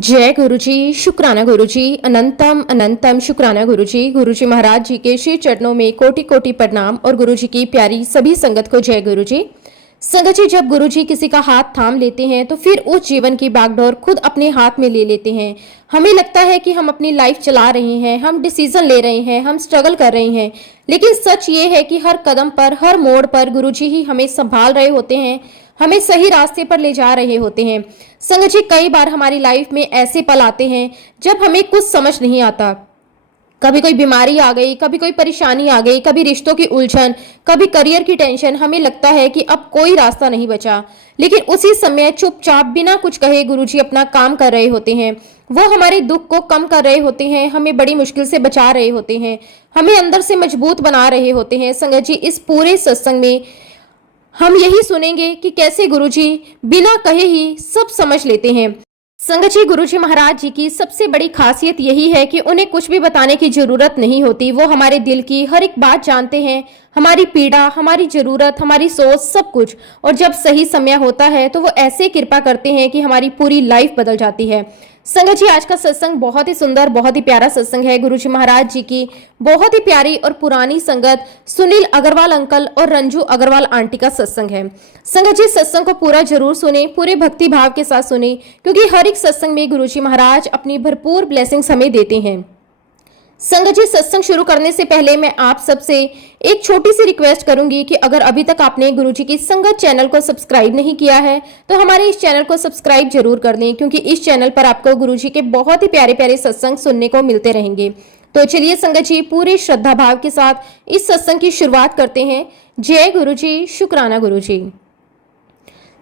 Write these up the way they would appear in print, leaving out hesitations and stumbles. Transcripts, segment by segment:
जय गुरुजी, शुक्राना गुरुजी, अनंतम अनंतम शुक्राना गुरुजी। गुरुजी महाराज जी के श्री चरणों में कोटि कोटि प्रणाम और गुरुजी की प्यारी सभी संगत को जय गुरुजी। संगत जी, जब गुरुजी किसी का हाथ थाम लेते हैं तो फिर उस जीवन की बागडोर खुद अपने हाथ में ले लेते हैं। हमें लगता है कि हम अपनी लाइफ चला रहे हैं, हम डिसीजन ले रहे हैं, हम स्ट्रगल कर रहे हैं, लेकिन सच ये है कि हर कदम पर, हर मोड़ पर गुरुजी ही हमें संभाल रहे होते हैं, हमें सही रास्ते पर ले जा रहे होते हैं। संगत जी, कई बार हमारी लाइफ में ऐसे पल आते हैं जब हमें कुछ समझ नहीं आता। कभी कोई बीमारी आ गई, कभी कोई परेशानी आ गई, कभी रिश्तों की उलझन, कभी करियर की टेंशन। हमें लगता है कि अब कोई रास्ता नहीं बचा, लेकिन उसी समय चुपचाप बिना कुछ कहे गुरुजी अपना काम कर रहे होते हैं। वो हमारे दुख को कम कर रहे होते हैं, हमें बड़ी मुश्किल से बचा रहे होते हैं, हमें अंदर से मजबूत बना रहे होते हैं। संगत जी, इस पूरे सत्संग में हम यही सुनेंगे कि कैसे गुरुजी बिना कहे ही सब समझ लेते हैं। संगत जी, गुरुजी महाराज जी की सबसे बड़ी खासियत यही है कि उन्हें कुछ भी बताने की जरूरत नहीं होती। वो हमारे दिल की हर एक बात जानते हैं, हमारी पीड़ा, हमारी जरूरत, हमारी सोच, सब कुछ। और जब सही समय होता है तो वो ऐसे कृपा करते हैं कि हमारी पूरी लाइफ बदल जाती है। संगत जी, आज का सत्संग बहुत ही सुंदर, बहुत ही प्यारा सत्संग है। गुरुजी महाराज जी की बहुत ही प्यारी और पुरानी संगत सुनील अग्रवाल अंकल और रंजू अग्रवाल आंटी का सत्संग है। संगत जी, सत्संग को पूरा जरूर सुने, पूरे भक्ति भाव के साथ सुने, क्योंकि हर एक सत्संग में गुरुजी महाराज अपनी भरपूर ब्लेसिंग्स हमें देते हैं। संगत जी, सत्संग शुरू करने से पहले मैं आप सबसे एक छोटी सी रिक्वेस्ट करूंगी कि अगर अभी तक आपने गुरुजी की संगत चैनल को सब्सक्राइब नहीं किया है तो हमारे इस चैनल को सब्सक्राइब जरूर कर दें, क्योंकि इस चैनल पर आपको गुरुजी के बहुत ही प्यारे प्यारे सत्संग सुनने को मिलते रहेंगे। तो चलिए संगत जी, पूरे श्रद्धा भाव के साथ इस सत्संग की शुरुआत करते हैं। जय गुरुजी, शुक्राना गुरुजी।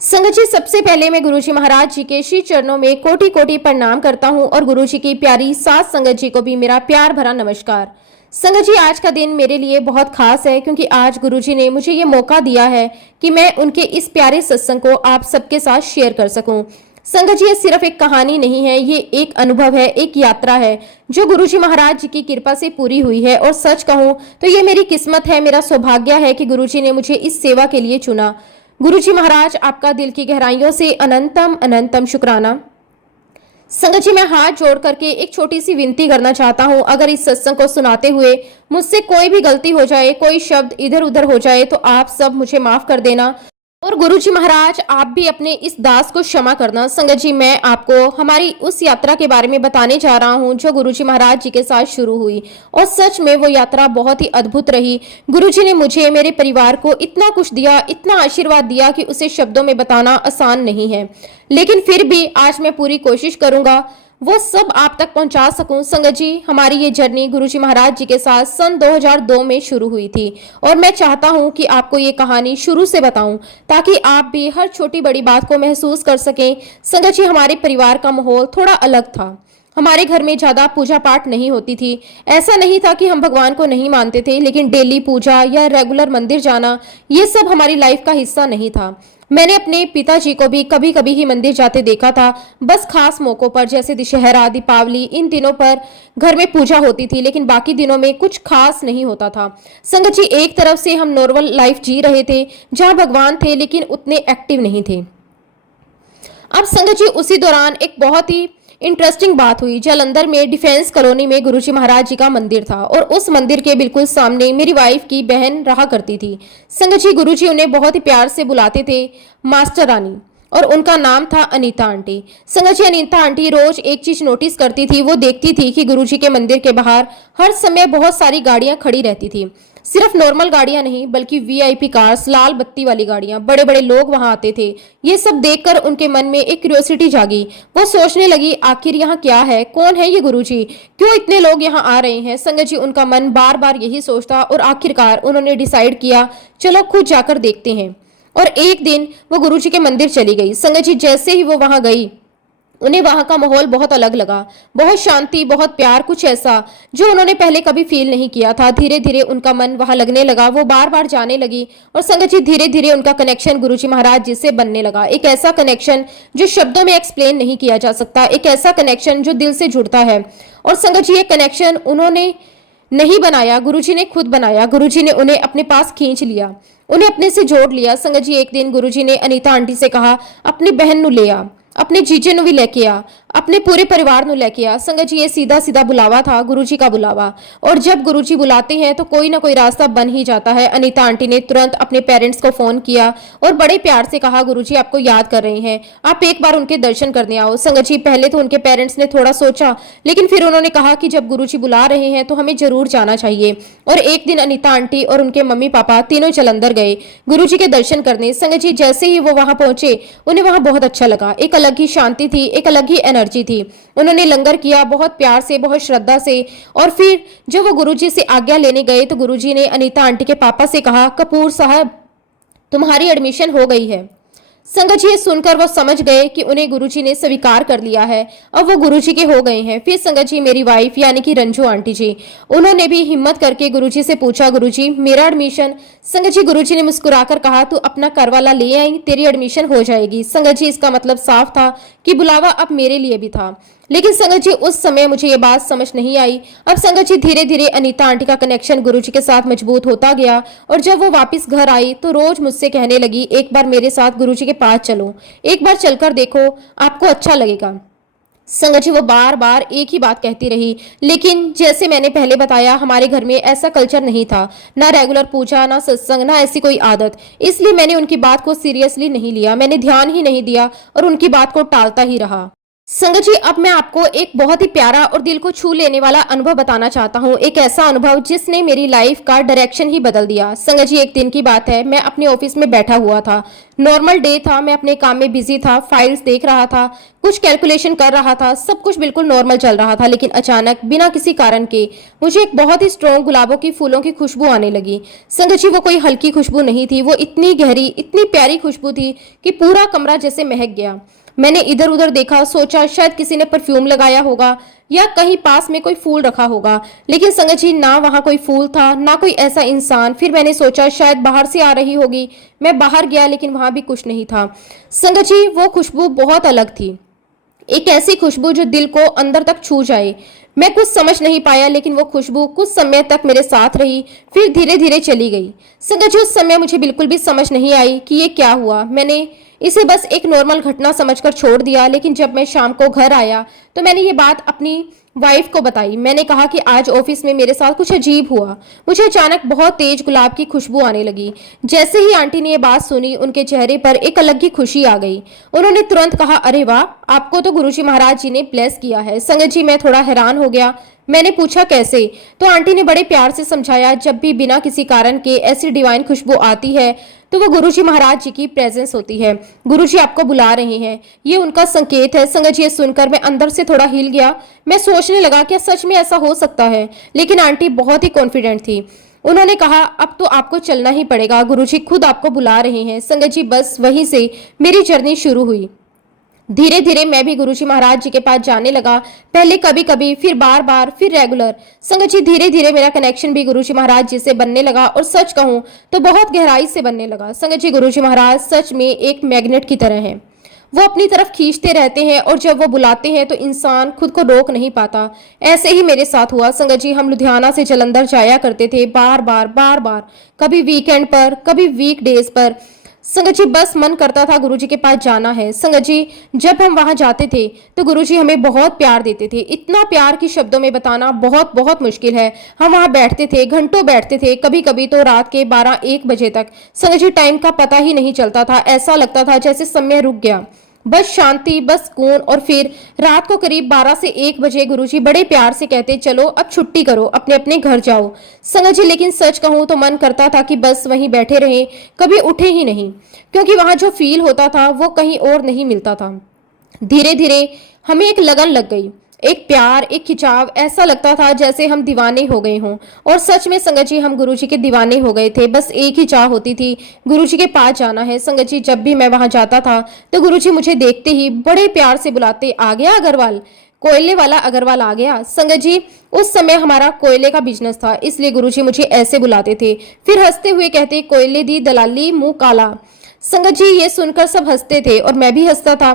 संगत जी, सबसे पहले मैं गुरुजी महाराज जी के श्री चरणों में कोटि कोटि प्रणाम करता हूं और गुरुजी की प्यारी सात संगत जी को भी मेरा प्यार भरा नमस्कार। संगत जी, आज का दिन मेरे लिए बहुत खास है, क्योंकि आज गुरुजी ने मुझे ये मौका दिया है कि मैं उनके इस प्यारे सत्संग को आप सबके साथ शेयर कर सकूं। संगत जी, ये सिर्फ एक कहानी नहीं है, ये एक अनुभव है, एक यात्रा है जो गुरुजी महाराज जी की कृपा से पूरी हुई है। और सच कहूं तो ये मेरी किस्मत है, मेरा सौभाग्य है कि गुरुजी ने मुझे इस सेवा के लिए चुना। गुरुजी महाराज, आपका दिल की गहराइयों से अनंतम अनंतम शुक्राना। संगत जी, मैं हाथ जोड़ करके एक छोटी सी विनती करना चाहता हूं। अगर इस सत्संग को सुनाते हुए मुझसे कोई भी गलती हो जाए, कोई शब्द इधर उधर हो जाए, तो आप सब मुझे माफ कर देना। और गुरुजी महाराज, आप भी अपने इस दास को क्षमा करना। संगत जी, मैं आपको हमारी उस यात्रा के बारे में बताने जा रहा हूं जो गुरुजी महाराज जी के साथ शुरू हुई, और सच में वो यात्रा बहुत ही अद्भुत रही। गुरुजी ने मुझे, मेरे परिवार को इतना कुछ दिया, इतना आशीर्वाद दिया कि उसे शब्दों में बताना आसान नहीं है, लेकिन फिर भी आज मैं पूरी कोशिश करूंगा वो सब आप तक पहुंचा सकूं। संगत जी, हमारी ये जर्नी गुरुजी महाराज जी के साथ सन 2002 में शुरू हुई थी, और मैं चाहता हूं कि आपको ये कहानी शुरू से बताऊं ताकि आप भी हर छोटी बड़ी बात को महसूस कर सकें। संगत जी, हमारे परिवार का माहौल थोड़ा अलग था। हमारे घर में ज्यादा पूजा पाठ नहीं होती थी। ऐसा नहीं था कि हम भगवान को नहीं मानते थे, लेकिन डेली पूजा या रेगुलर मंदिर जाना, ये सब हमारी लाइफ का हिस्सा नहीं था। मैंने अपने पिताजी को भी कभी कभी ही मंदिर जाते देखा था, बस खास मौकों पर जैसे दशहरा, दीपावली, इन दिनों पर घर में पूजा होती थी, लेकिन बाकी दिनों में कुछ खास नहीं होता था। संगत जी, एक तरफ से हम नॉर्मल लाइफ जी रहे थे जहां भगवान थे, लेकिन उतने एक्टिव नहीं थे। अब संगत जी, उसी दौरान एक बहुत ही इंटरेस्टिंग बात हुई। जालंधर में डिफेंस कॉलोनी में गुरुजी महाराज जी का मंदिर था, और उस मंदिर के बिल्कुल सामने मेरी वाइफ की बहन रहा करती थी। संगत जी, गुरुजी उन्हें बहुत ही प्यार से बुलाते थे मास्टर रानी, और उनका नाम था अनीता आंटी। संगत जी, अनीता आंटी रोज एक चीज नोटिस करती थी। वो देखती थी कि गुरुजी के मंदिर के बाहर हर समय बहुत सारी गाड़ियां खड़ी रहती थी। सिर्फ नॉर्मल गाड़ियां नहीं, बल्कि वीआईपी कार्स, लाल बत्ती वाली गाड़ियां, बड़े बड़े लोग वहां आते थे। ये सब देखकर उनके मन में एक क्यूरियोसिटी जागी। वो सोचने लगी, आखिर यहाँ क्या है, कौन है ये गुरुजी, क्यों इतने लोग यहाँ आ रहे हैं। संगत जी, उनका मन बार बार यही सोचता, और आखिरकार उन्होंने डिसाइड किया, चलो खुद जाकर देखते हैं। और एक दिन वो गुरुजी के मंदिर चली गई। संगत जी, जैसे ही वो वहां गई, उन्हें वहां का माहौल बहुत अलग लगा। बहुत शांति, बहुत प्यार, कुछ ऐसा जो उन्होंने पहले कभी फील नहीं किया था। धीरे धीरे उनका मन वहां लगने लगा, वो बार बार जाने लगी। और संगत जी, धीरे धीरे उनका कनेक्शन गुरुजी महाराज जी से बनने लगा। एक ऐसा कनेक्शन जो शब्दों में एक्सप्लेन नहीं किया जा सकता, एक ऐसा कनेक्शन जो दिल से जुड़ता है। और संगत जी, ये कनेक्शन उन्होंने नहीं बनाया, गुरुजी ने खुद बनाया। गुरुजी ने उन्हें अपने पास खींच लिया, उन्हें अपने से जोड़ लिया। संगत जी, एक दिन गुरुजी ने अनीता आंटी से कहा, अपनी बहन नु ले आ, अपने जीजे ਨੂੰ ਵੀ ਲੈ ਕੇ ਆ, अपने पूरे परिवार ਨੂੰ ਲੈ ਕੇ आ। संगत जी ये सीधा सीधा बुलावा था, गुरुजी का बुलावा। और जब गुरुजी बुलाते हैं तो कोई ना कोई रास्ता बन ही जाता है। अनीता आंटी ने तुरंत अपने पेरेंट्स को फोन किया और बड़े प्यार से कहा, गुरुजी आपको याद कर रहे हैं, आप एक बार उनके दर्शन करने आओ। संगत जी पहले तो उनके पेरेंट्स ने थोड़ा सोचा, लेकिन फिर उन्होंने कहा कि जब गुरुजी बुला रहे हैं तो हमें जरूर जाना चाहिए। और एक दिन अनीता आंटी और उनके मम्मी पापा तीनों जलंधर गए गुरुजी के दर्शन करने। संगत जी जैसे ही वो वहां पहुंचे, उन्हें वहां बहुत अच्छा लगा। एक अलग ही शांति थी, एक अलग ही एनर्जी थी। उन्होंने लंगर किया बहुत प्यार से, बहुत श्रद्धा से। और फिर जब वो गुरुजी से आज्ञा लेने गए तो गुरुजी ने अनीता आंटी के पापा से कहा, कपूर साहब तुम्हारी एडमिशन हो गई है। संगत जी ये सुनकर वो समझ गए कि उन्हें गुरुजी ने स्वीकार कर लिया है, अब वो गुरुजी के हो गए हैं। फिर संगत जी मेरी वाइफ यानी कि रंजू आंटी जी, उन्होंने भी हिम्मत करके गुरुजी से पूछा, गुरुजी मेरा एडमिशन। संगत जी गुरुजी ने मुस्कुराकर कहा, तू अपना कर वाला ले आई, तेरी एडमिशन हो जाएगी। संगत जी इसका मतलब साफ था कि बुलावा अब मेरे लिए भी था। लेकिन संगत जी उस समय मुझे ये बात समझ नहीं आई। अब संगत जी धीरे धीरे अनीता आंटी का कनेक्शन गुरुजी के साथ मजबूत होता गया। और जब वो वापस घर आई तो रोज मुझसे कहने लगी, एक बार मेरे साथ गुरुजी के पास चलो, एक बार चलकर देखो, आपको अच्छा लगेगा। संगत जी वो बार बार एक ही बात कहती रही। लेकिन जैसे मैंने पहले बताया, हमारे घर में ऐसा कल्चर नहीं था, ना रेगुलर पूजा, ना सत्संग, ना ऐसी कोई आदत। इसलिए मैंने उनकी बात को सीरियसली नहीं लिया, मैंने ध्यान ही नहीं दिया और उनकी बात को टालता ही रहा। संगत जी अब मैं आपको एक बहुत ही प्यारा और दिल को छू लेने वाला अनुभव बताना चाहता हूँ। एक ऐसा अनुभव जिसने मेरी लाइफ का डायरेक्शन ही बदल दिया। संगत जी एक दिन की बात है, मैं अपने ऑफिस में बैठा हुआ था। नॉर्मल डे था, मैं अपने काम में बिजी था, फाइल्स देख रहा था, कुछ कैलकुलेशन कर रहा था, सब कुछ बिल्कुल नॉर्मल चल रहा था। लेकिन अचानक बिना किसी कारण के मुझे एक बहुत ही स्ट्रॉन्ग गुलाबों की फूलों की खुशबू आने लगी। संगत जी वो कोई हल्की खुशबू नहीं थी, वो इतनी गहरी, इतनी प्यारी खुशबू थी कि पूरा कमरा जैसे महक गया। मैंने इधर उधर देखा, सोचा शायद किसी ने परफ्यूम लगाया होगा या कहीं पास में कोई फूल रखा होगा। लेकिन संगत जी ना वहां कोई फूल था, ना कोई ऐसा इंसान। फिर मैंने सोचा शायद बाहर से आ रही होगी। मैं बाहर गया लेकिन वहां भी कुछ नहीं था। संगत जी वो खुशबू बहुत अलग थी, एक ऐसी खुशबू जो दिल को अंदर तक छू जाए। मैं कुछ समझ नहीं पाया, लेकिन वो खुशबू कुछ समय तक मेरे साथ रही, फिर धीरे धीरे चली गई। संगत जी उस समय मुझे बिल्कुल भी समझ नहीं आई कि ये क्या हुआ। मैंने इसे बस एक नॉर्मल घटना समझकर छोड़ दिया। लेकिन जब मैं शाम को घर आया तो मैंने ये बात अपनी वाइफ को बताई। मैंने कहा कि आज ऑफिस में मेरे साथ कुछ अजीब हुआ, मुझे अचानक बहुत तेज गुलाब की खुशबू आने लगी। जैसे ही आंटी ने ये बात सुनी, उनके चेहरे पर एक अलग ही खुशी आ गई। उन्होंने तुरंत कहा, अरे वाह, आपको तो गुरुजी महाराज जी ने ब्लेस किया है। संगत जी मैं थोड़ा हैरान हो गया। मैंने पूछा कैसे, तो आंटी ने बड़े प्यार से समझाया, जब भी बिना किसी कारण के ऐसी डिवाइन खुशबू आती है तो वो गुरुजी महाराज जी की प्रेजेंस होती है, गुरुजी आपको बुला रहे हैं, ये उनका संकेत है। संगत जी ये सुनकर मैं अंदर से थोड़ा हिल गया। मैं सोचने लगा क्या सच में ऐसा हो सकता है। लेकिन आंटी बहुत ही कॉन्फिडेंट थी। उन्होंने कहा, अब तो आपको चलना ही पड़ेगा, गुरुजी खुद आपको बुला रहे हैं। संगत जी बस वहीं से मेरी जर्नी शुरू हुई। धीरे धीरे मैं भी गुरुजी महाराज जी के पास जाने लगा। पहले कभी कभी, फिर बार बार, फिर रेगुलर। संगत जी धीरे धीरे मेरा कनेक्शन भी गुरुजी महाराज जी से बनने लगा, और सच कहूं तो बहुत गहराई से बनने लगा। संगत जी गुरुजी महाराज सच में एक मैग्नेट की तरह हैं। वो अपनी तरफ खींचते रहते हैं और जब वो बुलाते हैं तो इंसान खुद को रोक नहीं पाता। ऐसे ही मेरे साथ हुआ। संगत जी हम लुधियाना से जलंधर जाया करते थे, बार बार, कभी वीकेंड पर, कभी वीक डेज पर। संगत जी बस मन करता था गुरुजी के पास जाना है। संगत जी जब हम वहां जाते थे तो गुरुजी हमें बहुत प्यार देते थे, इतना प्यार कि शब्दों में बताना बहुत बहुत मुश्किल है। हम वहां बैठते थे, घंटों बैठते थे, कभी कभी तो रात के 12-1 बजे तक। संगत जी टाइम का पता ही नहीं चलता था, ऐसा लगता था जैसे समय रुक गया, बस शांति, बस सुकून। और फिर रात को करीब 12 से 1 बजे गुरुजी बड़े प्यार से कहते, चलो अब छुट्टी करो, अपने अपने घर जाओ। संगत जी लेकिन सच कहूं तो मन करता था कि बस वहीं बैठे रहे, कभी उठे ही नहीं, क्योंकि वहां जो फील होता था वो कहीं और नहीं मिलता था। धीरे धीरे हमें एक लगन लग गई, एक प्यार, एक खिंचाव। ऐसा लगता था जैसे हम दीवाने हो गए हों। और सच में संगत जी हम गुरुजी के दीवाने हो गए थे। बस एक ही चाह होती थी, गुरुजी के पास जाना है। संगत जी जब भी मैं वहां जाता था तो गुरुजी मुझे देखते ही बड़े प्यार से बुलाते, आ गया अग्रवाल, कोयले वाला अग्रवाल आ गया। संगत जी उस समय हमारा कोयले का बिजनेस था, इसलिए गुरुजी मुझे ऐसे बुलाते थे। फिर हंसते हुए कहते, कोयले दी दलाली मुंह काला। संगत जी ये सुनकर सब हंसते थे और मैं भी हंसता था।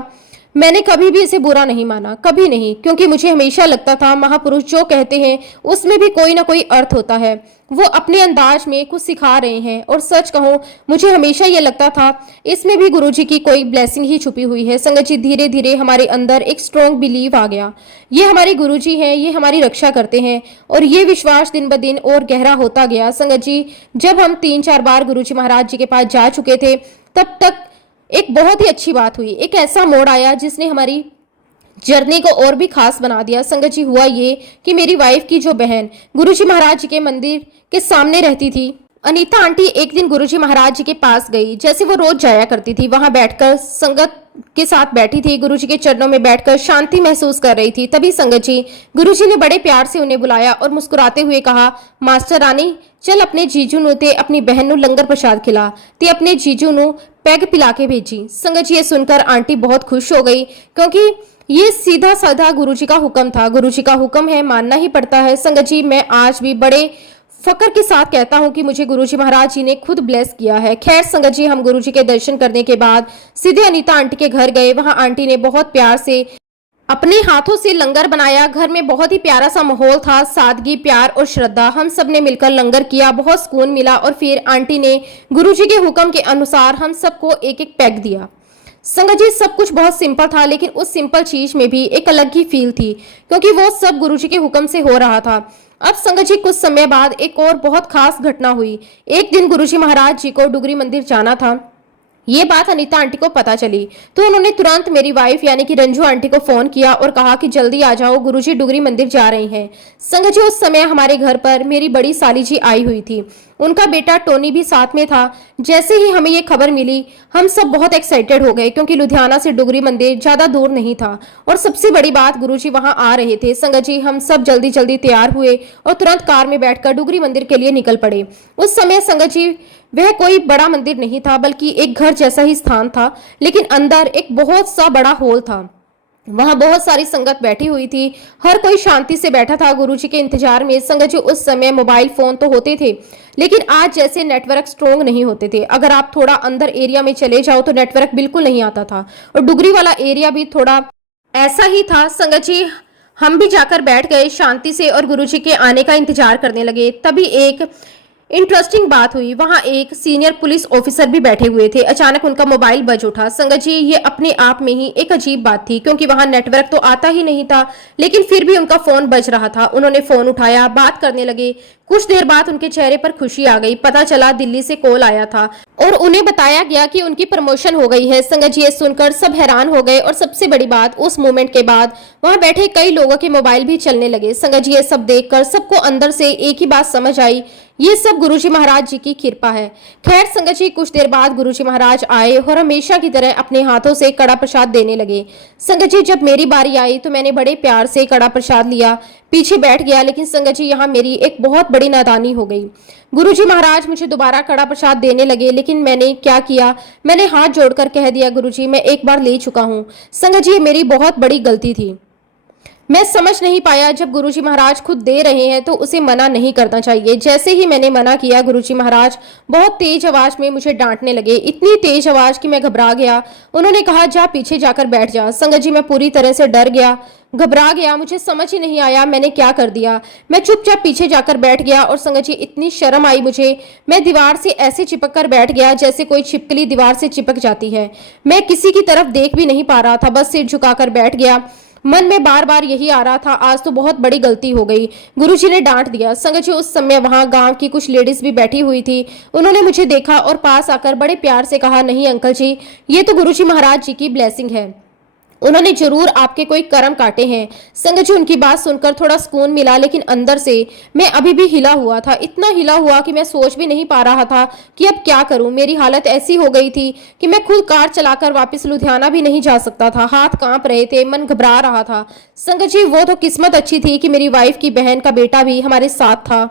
मैंने कभी भी इसे बुरा नहीं माना, कभी नहीं, क्योंकि मुझे हमेशा लगता था महापुरुष जो कहते हैं उसमें भी कोई ना कोई अर्थ होता है। वो अपने अंदाज में कुछ सिखा रहे हैं। और सच कहूं, मुझे हमेशा ये लगता था इसमें भी गुरुजी की कोई ब्लेसिंग ही छुपी हुई है। संगत जी, धीरे धीरे हमारे अंदर एक स्ट्रॉन्ग बिलीव आ गया। ये हमारे गुरुजी हैं, ये हमारी रक्षा करते हैं, और ये विश्वास दिन ब दिन और गहरा होता गया। संगत जी, जब हम 3-4 बार गुरुजी महाराज जी के पास जा चुके थे, तब तक एक बहुत ही अच्छी बात हुई। एक ऐसा मोड़ आया जिसने हमारी जर्नी को और भी खास बना दिया। संगत जी, हुआ ये कि मेरी वाइफ की जो बहन गुरुजी महाराज जी के मंदिर के सामने रहती थी, अनीता आंटी, एक दिन गुरुजी महाराज जी के पास गई। जैसे वो रोज जाया करती थी, वहां बैठकर संगत के साथ बैठी थी, गुरुजी के चरणों में बैठकर शांति महसूस कर रही थी। तभी संगत जी, गुरुजी ने बड़े प्यार से उन्हें बुलाया और मुस्कुराते हुए कहा, मास्टर रानी, चल अपने जीजू नु ते अपनी बहन नु लंगर प्रसाद खिला, ते अपने जीजू नु पैग पिला के भेजी। संगत जी, ये सुनकर आंटी बहुत खुश हो गई, क्योंकि ये सीधा साधा गुरुजी का हुक्म था। गुरुजी का हुक्म है, मानना ही पड़ता है। संगत जी, मैं आज भी बड़े फकर के साथ कहता हूं कि मुझे गुरुजी महाराज जी ने खुद ब्लेस किया है। खैर संगत जी, हम गुरुजी के दर्शन करने के बाद सीधे अनीता आंटी के घर गए। वहां आंटी ने बहुत प्यार से अपने हाथों से लंगर बनाया। घर में बहुत ही प्यारा सा माहौल था, सादगी, प्यार और श्रद्धा। हम सब ने मिलकर लंगर किया, बहुत सुकून मिला। और फिर आंटी ने गुरुजी के हुक्म के अनुसार हम सबको एक एक पैक दिया। संगत जी, सब कुछ बहुत सिंपल था, लेकिन उस सिंपल चीज में भी एक अलग ही फील थी, क्योंकि वो सब गुरुजी के हुक्म से हो रहा था। अब संगत जी, कुछ समय बाद एक और बहुत खास घटना हुई। एक दिन गुरुजी महाराज जी को डुगरी मंदिर जाना था। ये बात अनीता आंटी को पता चली तो उन्होंने तुरंत मेरी वाइफ यानी कि रंजू आंटी को फोन किया और कहा कि जल्दी आ जाओ, गुरुजी डुगरी मंदिर जा रहे हैं। संगत जी, उस समय हमारे घर पर मेरी बड़ी साली जी आई हुई थी, उनका बेटा टोनी भी साथ में था। जैसे ही हमें ये खबर मिली, हम सब बहुत एक्साइटेड हो गए, क्योंकि लुधियाना से डुगरी मंदिर ज्यादा दूर नहीं था, और सबसे बड़ी बात, गुरुजी वहां आ रहे थे। संगत जी, हम सब जल्दी जल्दी तैयार हुए और तुरंत कार में बैठकर डुगरी मंदिर के लिए निकल पड़े। उस समय संगत जी, वह कोई बड़ा मंदिर नहीं था, बल्कि एक घर जैसा ही स्थान था, लेकिन अंदर एक बहुत सा बड़ा हॉल था। वहां बहुत सारी संगत बैठी हुई थी, हर कोई शांति से बैठा था गुरुजी के इंतजार में। संगत जी, उस समय मोबाइल फोन तो होते थे, लेकिन आज जैसे नेटवर्क स्ट्रोंग नहीं होते थे। अगर आप थोड़ा अंदर एरिया में चले जाओ तो नेटवर्क बिल्कुल नहीं आता था, और डुगरी वाला एरिया भी थोड़ा ऐसा ही था। संगत जी, हम भी जाकर बैठ गए शांति से और गुरुजी के आने का इंतजार करने लगे। तभी एक इंटरेस्टिंग बात हुई। वहां एक सीनियर पुलिस ऑफिसर भी बैठे हुए थे। अचानक उनका मोबाइल बज उठा। संगत जी, ये अपने आप में ही एक अजीब बात थी, क्योंकि वहां नेटवर्क तो आता ही नहीं था, लेकिन फिर भी उनका फोन बज रहा था। उन्होंने फोन उठाया, बात करने लगे। कुछ देर बाद उनके चेहरे पर खुशी आ गई। पता चला दिल्ली से कॉल आया था और उन्हें बताया गया कि उनकी प्रमोशन हो गई है। संगत जी, ये सुनकर सब हैरान हो गए, और सबसे बड़ी बात, उस मोमेंट के बाद वहां बैठे कई लोगों के मोबाइल भी चलने लगे। संगत जी, ये सब देखकर सबको अंदर से एक ही बात समझ आई, ये सब गुरुजी महाराज जी की कृपा है। खैर संगत जी, कुछ देर बाद गुरुजी महाराज आए और हमेशा की तरह अपने हाथों से कड़ा प्रसाद देने लगे। संगत जी, जब मेरी बारी आई तो मैंने बड़े प्यार से कड़ा प्रसाद लिया, पीछे बैठ गया। लेकिन संगत जी, यहाँ मेरी एक बहुत बड़ी नादानी हो गई। गुरुजी महाराज मुझे दोबारा कड़ा प्रसाद देने लगे, लेकिन मैंने क्या किया, मैंने हाथ जोड़कर कह दिया, गुरुजी मैं एक बार ले चुका हूँ। संगत जी, ये मेरी बहुत बड़ी गलती थी। मैं समझ नहीं पाया, जब गुरुजी महाराज खुद दे रहे हैं तो उसे मना नहीं करना चाहिए। जैसे ही मैंने मना किया, गुरुजी महाराज बहुत तेज आवाज में मुझे डांटने लगे, इतनी तेज आवाज कि मैं घबरा गया। उन्होंने कहा, जा पीछे जाकर बैठ जा। संगत जी, मैं पूरी तरह से डर गया, घबरा गया, मुझे समझ ही नहीं आया मैंने क्या कर दिया। मैं चुपचाप पीछे जाकर बैठ गया, और संगत जी, इतनी शर्म आई मुझे, मैं दीवार से ऐसे चिपक कर बैठ गया जैसे कोई छिपकली दीवार से चिपक जाती है। मैं किसी की तरफ देख भी नहीं पा रहा था, बस सिर झुकाकर बैठ गया। मन में बार बार यही आ रहा था, आज तो बहुत बड़ी गलती हो गई, गुरुजी ने डांट दिया। संगत जी, उस समय वहां गांव की कुछ लेडीज भी बैठी हुई थी। उन्होंने मुझे देखा और पास आकर बड़े प्यार से कहा, नहीं अंकल जी, ये तो गुरुजी महाराज जी की ब्लेसिंग है, उन्होंने जरूर आपके कोई कर्म काटे हैं। संगत जी, उनकी बात सुनकर थोड़ा सुकून मिला, लेकिन अंदर से मैं अभी भी हिला हुआ था, इतना हिला हुआ कि मैं सोच भी नहीं पा रहा था कि अब क्या करूं। मेरी हालत ऐसी हो गई थी कि मैं खुद कार चलाकर वापस लुधियाना भी नहीं जा सकता था। हाथ कांप रहे थे, मन घबरा रहा था। संगत जी, वो तो किस्मत अच्छी थी कि मेरी वाइफ की बहन का बेटा भी हमारे साथ था,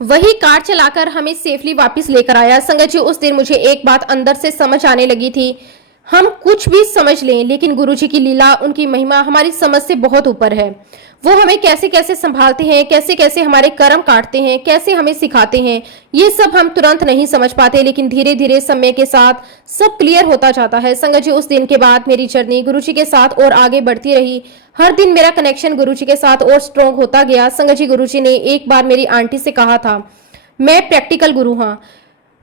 वही कार चलाकर हमें सेफली वापस लेकर आया। संगत जी, उस दिन मुझे एक बात अंदर से समझ आने लगी थी, हम कुछ भी समझ लें, लेकिन गुरुजी की लीला, उनकी महिमा हमारी समझ से बहुत ऊपर है। वो हमें कैसे कैसे संभालते हैं, कैसे कैसे हमारे कर्म काटते हैं, कैसे हमें सिखाते हैं, ये सब हम तुरंत नहीं समझ पाते, लेकिन धीरे धीरे समय के साथ सब क्लियर होता जाता है। संगत जी, उस दिन के बाद मेरी जर्नी गुरुजी के साथ और आगे बढ़ती रही। हर दिन मेरा कनेक्शन गुरुजी के साथ और स्ट्रॉन्ग होता गया। संगत जी, गुरुजी ने एक बार मेरी आंटी से कहा था, मैं प्रैक्टिकल गुरु हाँ,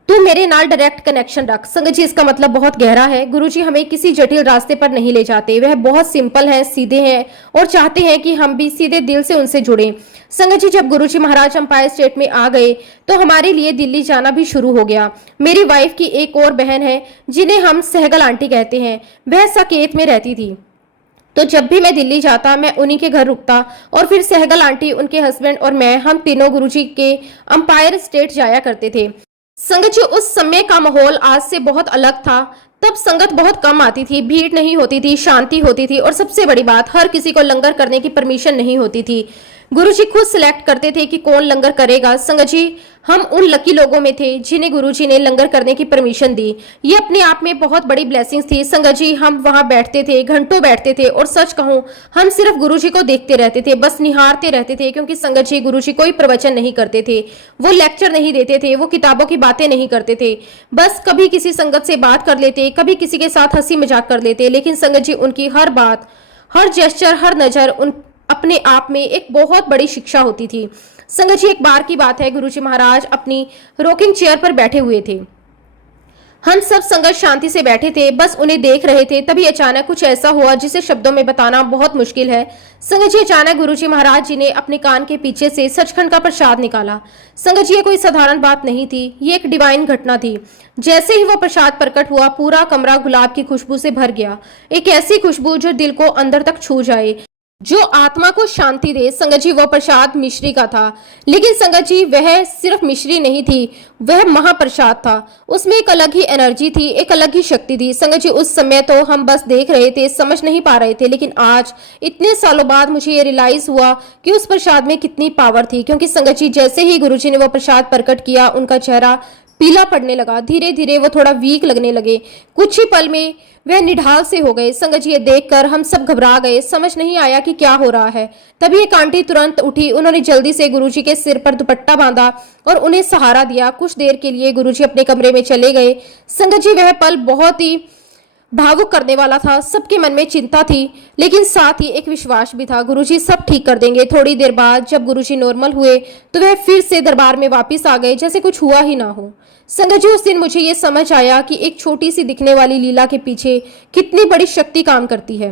तू मेरे नाल डायरेक्ट कनेक्शन रख। संगत जी, इसका मतलब बहुत गहरा है। गुरुजी हमें किसी जटिल रास्ते पर नहीं ले जाते, वह बहुत सिंपल हैं, सीधे हैं और चाहते हैं कि हम भी सीधे दिल से उनसे जुड़े। संगत जी, जब गुरुजी महाराज अंपायर स्टेट में आ गए तो हमारे लिए दिल्ली जाना भी शुरू हो गया। मेरी वाइफ की एक और बहन है जिन्हें हम सहगल आंटी कहते हैं, वह साकेत में रहती थी। तो जब भी मैं दिल्ली जाता मैं उन्हीं के घर रुकता और फिर सहगल आंटी, उनके हस्बैंड और मैं, हम तीनों गुरुजी के अंपायर स्टेट जाया करते थे। संगत जी, उस समय का माहौल आज से बहुत अलग था। तब संगत बहुत कम आती थी, भीड़ नहीं होती थी, शांति होती थी और सबसे बड़ी बात, हर किसी को लंगर करने की परमिशन नहीं होती थी। गुरुजी खुद सिलेक्ट करते थे कि कौन लंगर करेगा। संगत जी, हम उन लकी लोगों में थे जिन्हें गुरुजी ने लंगर करने की परमिशन दी। ये अपने आप में बहुत बड़ी ब्लेसिंग्स थी। संगत जी, हम वहां बैठते थे, घंटों बैठते थे और सच कहूं हम सिर्फ गुरुजी को देखते रहते थे, बस निहारते रहते थे। क्योंकि संगत जी, गुरुजी कोई प्रवचन नहीं करते थे, वो लेक्चर नहीं देते थे, वो किताबों की बातें नहीं करते थे। बस कभी किसी संगत से बात कर लेते, कभी किसी के साथ हंसी मजाक कर लेते, लेकिन संगत जी, उनकी हर बात, हर जेस्चर, हर नजर उन अपने आप में एक बहुत बड़ी शिक्षा होती थी। संगत जी, एक बार की बात है, गुरुजी महाराज अपनी रॉकिंग चेयर पर बैठे हुए थे। हम सब संगत शांति से बैठे थे, बस उन्हें देख रहे थे। तभी अचानक कुछ ऐसा हुआ जिसे शब्दों में बताना बहुत मुश्किल है। संगत जी, अचानक गुरुजी महाराज जी ने अपने कान के पीछे से सचखंड का प्रसाद निकाला। संगत जी, ये कोई साधारण बात नहीं थी, ये एक डिवाइन घटना थी। जैसे ही वो प्रसाद प्रकट हुआ, पूरा कमरा गुलाब की खुशबू से भर गया। एक ऐसी खुशबू जो दिल को अंदर तक छू जाए, जो आत्मा को शांति दे। संगत जी, वो प्रसाद मिश्री का था, लेकिन संगत जी, वह सिर्फ मिश्री नहीं थी, वह महाप्रसाद था। उसमें एक अलग ही एनर्जी थी, एक अलग ही शक्ति थी। संगत जी, उस समय तो हम बस देख रहे थे, समझ नहीं पा रहे थे, लेकिन आज इतने सालों बाद मुझे ये रियलाइज हुआ कि उस प्रसाद में कितनी पावर थी। क्योंकि संगत जी, जैसे ही गुरुजी ने वो प्रसाद प्रकट किया, उनका चेहरा पीला पड़ने लगा, धीरे धीरे वो थोड़ा वीक लगने लगे, कुछ ही पल में वह निढाल से हो गए। संगत जी, ये देखकर हम सब घबरा गए, समझ नहीं आया कि क्या हो रहा है। तभी एक आंटी तुरंत उठी, उन्होंने जल्दी से गुरुजी के सिर पर दुपट्टा बांधा और उन्हें सहारा दिया। कुछ देर के लिए गुरुजी अपने कमरे में चले गए। संगत जी, वह पल बहुत ही भावुक करने वाला था। सबके मन में चिंता थी, लेकिन साथ ही एक विश्वास भी था, गुरुजी सब ठीक कर देंगे। थोड़ी देर बाद जब गुरुजी नॉर्मल हुए तो वह फिर से दरबार में वापस आ गए, जैसे कुछ हुआ ही ना हो। संगत जी, उस दिन मुझे ये समझ आया कि एक छोटी सी दिखने वाली लीला के पीछे कितनी बड़ी शक्ति काम करती है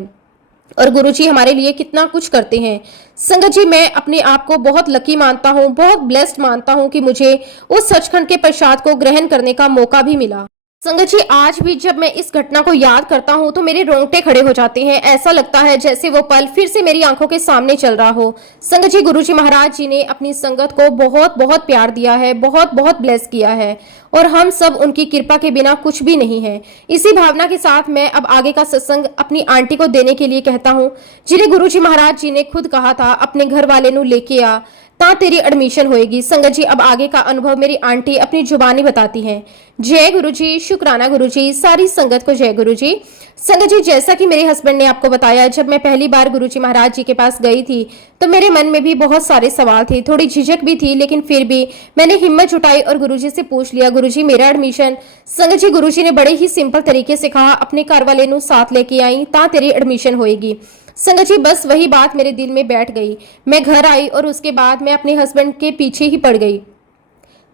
और गुरुजी हमारे लिए कितना कुछ करते हैं। संगत जी, मैं अपने आप को बहुत लकी मानता हूँ, बहुत ब्लेस्ड मानता हूँ कि मुझे उस सचखंड के प्रसाद को ग्रहण करने का मौका भी मिला। संगत जी, आज भी जब मैं इस घटना को याद करता हूँ तो मेरे रोंगटे खड़े हो जाते हैं। ऐसा लगता है जैसे वो पल फिर से मेरी आंखों के सामने चल रहा हो। संगत जी, गुरुजी महाराज जी ने अपनी संगत को बहुत बहुत प्यार दिया है, बहुत बहुत ब्लेस किया है और हम सब उनकी कृपा के बिना कुछ भी नहीं है। इसी भावना के साथ मैं अब आगे का सत्संग अपनी आंटी को देने के लिए कहता हूँ, जिन्हें गुरुजी महाराज जी ने खुद कहा था, अपने घर वाले नू लेके आ ता तेरी एडमिशन होएगी। संगत जी, अब आगे का अनुभव मेरी आंटी अपनी जुबानी बताती हैं। जय गुरुजी, शुक्राना गुरुजी, सारी संगत को जय गुरुजी। संगत जी, जैसा कि मेरे हस्बैंड ने आपको बताया, जब मैं पहली बार गुरुजी महाराज जी के पास गई थी तो मेरे मन में भी बहुत सारे सवाल थे, थोड़ी झिझक भी थी, लेकिन फिर भी मैंने हिम्मत जुटाई और गुरुजी से पूछ लिया, गुरुजी मेरा एडमिशन। संगत जी, गुरुजी ने बड़े ही सिंपल तरीके से कहा, अपने घर वाले नू साथ लेके आई ता तेरी एडमिशन होएगी। संगत जी, बस वही बात मेरे दिल में बैठ गई। मैं घर आई और उसके बाद मैं अपने हस्बैंड के पीछे ही पड़ गई।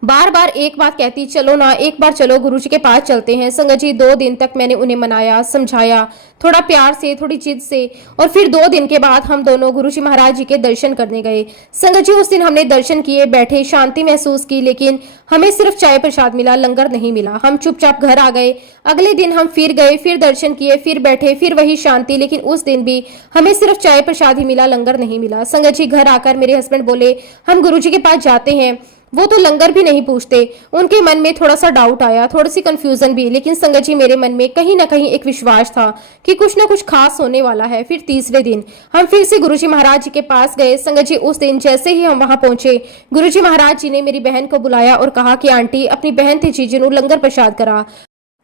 बार बार एक बात कहती, चलो ना, एक बार चलो, गुरुजी के पास चलते हैं। संगत जी, 2 दिन तक मैंने उन्हें मनाया, समझाया, थोड़ा प्यार से, थोड़ी जिद से, और फिर 2 दिन के बाद हम दोनों गुरुजी महाराज जी के दर्शन करने गए। संगत जी, उस दिन हमने दर्शन किए, बैठे, शांति महसूस की, लेकिन हमें सिर्फ चाय प्रसाद मिला, लंगर नहीं मिला। हम चुपचाप घर आ गए। अगले दिन हम फिर गए, फिर दर्शन किए, फिर बैठे, फिर वही शांति, लेकिन उस दिन भी हमें सिर्फ चाय प्रसाद ही मिला, लंगर नहीं मिला। संगत जी, घर आकर मेरे हस्बैंड बोले, हम गुरुजी के पास जाते हैं, वो तो लंगर भी नहीं पूछते। उनके मन में थोड़ा सा डाउट आया, थोड़ी सी कंफ्यूजन भी, लेकिन संगत जी, मेरे मन में कहीं ना कहीं एक विश्वास था कि कुछ ना कुछ खास होने वाला है। फिर तीसरे दिन हम फिर से गुरुजी महाराज जी के पास गए। संगत जी, उस दिन जैसे ही हम वहां पहुंचे, गुरुजी महाराज जी ने मेरी बहन को बुलाया और कहा कि आंटी, अपनी बहन थी जीजू नू लंगर प्रसाद करा।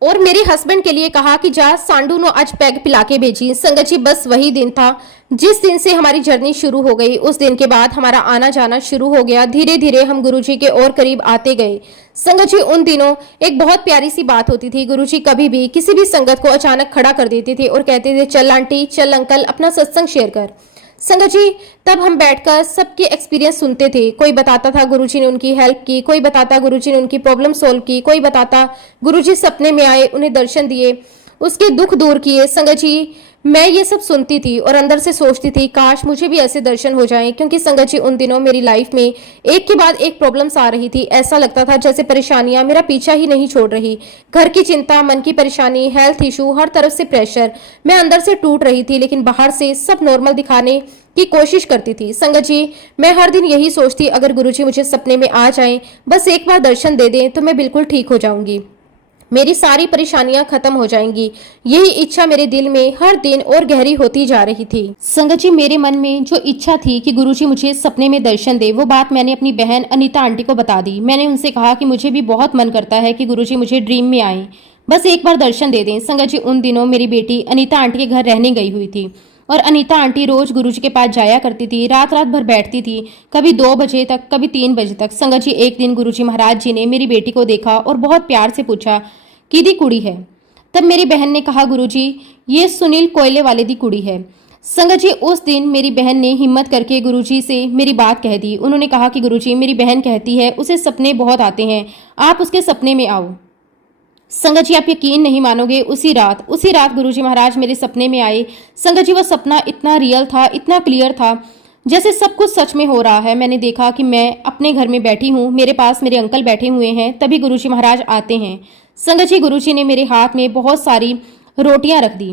और मेरे हस्बैंड के लिए कहा कि जा सांडू नो आज पैग पिला के भेजी। संगत जी बस वही दिन था जिस दिन से हमारी जर्नी शुरू हो गई। उस दिन के बाद हमारा आना जाना शुरू हो गया। धीरे धीरे हम गुरुजी के और करीब आते गए। संगत जी उन दिनों एक बहुत प्यारी सी बात होती थी। गुरुजी कभी भी किसी भी संगत को अचानक खड़ा कर देते थे और कहते थे चल आंटी, चल अंकल, अपना सत्संग शेयर कर। संगत जी तब हम बैठकर सबके एक्सपीरियंस सुनते थे। कोई बताता था गुरुजी ने उनकी हेल्प की, कोई बताता गुरुजी ने उनकी प्रॉब्लम सोल्व की, कोई बताता गुरुजी सपने में आए, उन्हें दर्शन दिए, उसके दुख दूर किए। संगत जी मैं ये सब सुनती थी और अंदर से सोचती थी काश मुझे भी ऐसे दर्शन हो जाएं, क्योंकि संगत जी उन दिनों मेरी लाइफ में एक के बाद एक प्रॉब्लम्स आ रही थी। ऐसा लगता था जैसे परेशानियां मेरा पीछा ही नहीं छोड़ रही। घर की चिंता, मन की परेशानी, हेल्थ इशू, हर तरफ से प्रेशर। मैं अंदर से टूट रही थी लेकिन बाहर से सब नॉर्मल दिखाने की कोशिश करती थी। संगत जी मैं हर दिन यही सोचती अगर गुरुजी मुझे सपने में आ जाएं, बस एक बार दर्शन दे दें तो मैं बिल्कुल ठीक हो जाऊंगी, मेरी सारी परेशानियां खत्म हो जाएंगी। यही इच्छा मेरे दिल में हर दिन और गहरी होती जा रही थी। संगत जी मेरे मन में जो इच्छा थी कि गुरुजी मुझे सपने में दर्शन दे, वो बात मैंने अपनी बहन अनीता आंटी को बता दी। मैंने उनसे कहा कि मुझे भी बहुत मन करता है कि गुरुजी मुझे ड्रीम में आए, बस एक बार दर्शन दे दें। संगत जी उन दिनों मेरी बेटी अनीता आंटी के घर रहने गई हुई थी और अनीता आंटी रोज गुरुजी के पास जाया करती थी। रात रात भर बैठती थी, कभी 2 बजे तक, कभी 3 बजे तक। संगत जी एक दिन गुरुजी महाराज जी ने मेरी बेटी को देखा और बहुत प्यार से पूछा किदी कुड़ी है। तब मेरी बहन ने कहा गुरुजी ये सुनील कोयले वाले दी कुड़ी है। संगत जी उस दिन मेरी बहन ने हिम्मत करके गुरुजी से मेरी बात कह दी। उन्होंने कहा कि गुरुजी मेरी बहन कहती है उसे सपने बहुत आते हैं, आप उसके सपने में आओ। संगत जी आप यकीन नहीं मानोगे, उसी रात गुरुजी महाराज मेरे सपने में आए। संगत जी वो सपना इतना रियल था, इतना क्लियर था, जैसे सब कुछ सच में हो रहा है। मैंने देखा कि मैं अपने घर में बैठी हूँ, मेरे पास मेरे अंकल बैठे हुए हैं, तभी गुरुजी महाराज आते हैं। संगत जी गुरुजी ने मेरे हाथ में बहुत सारी रोटियां रख दी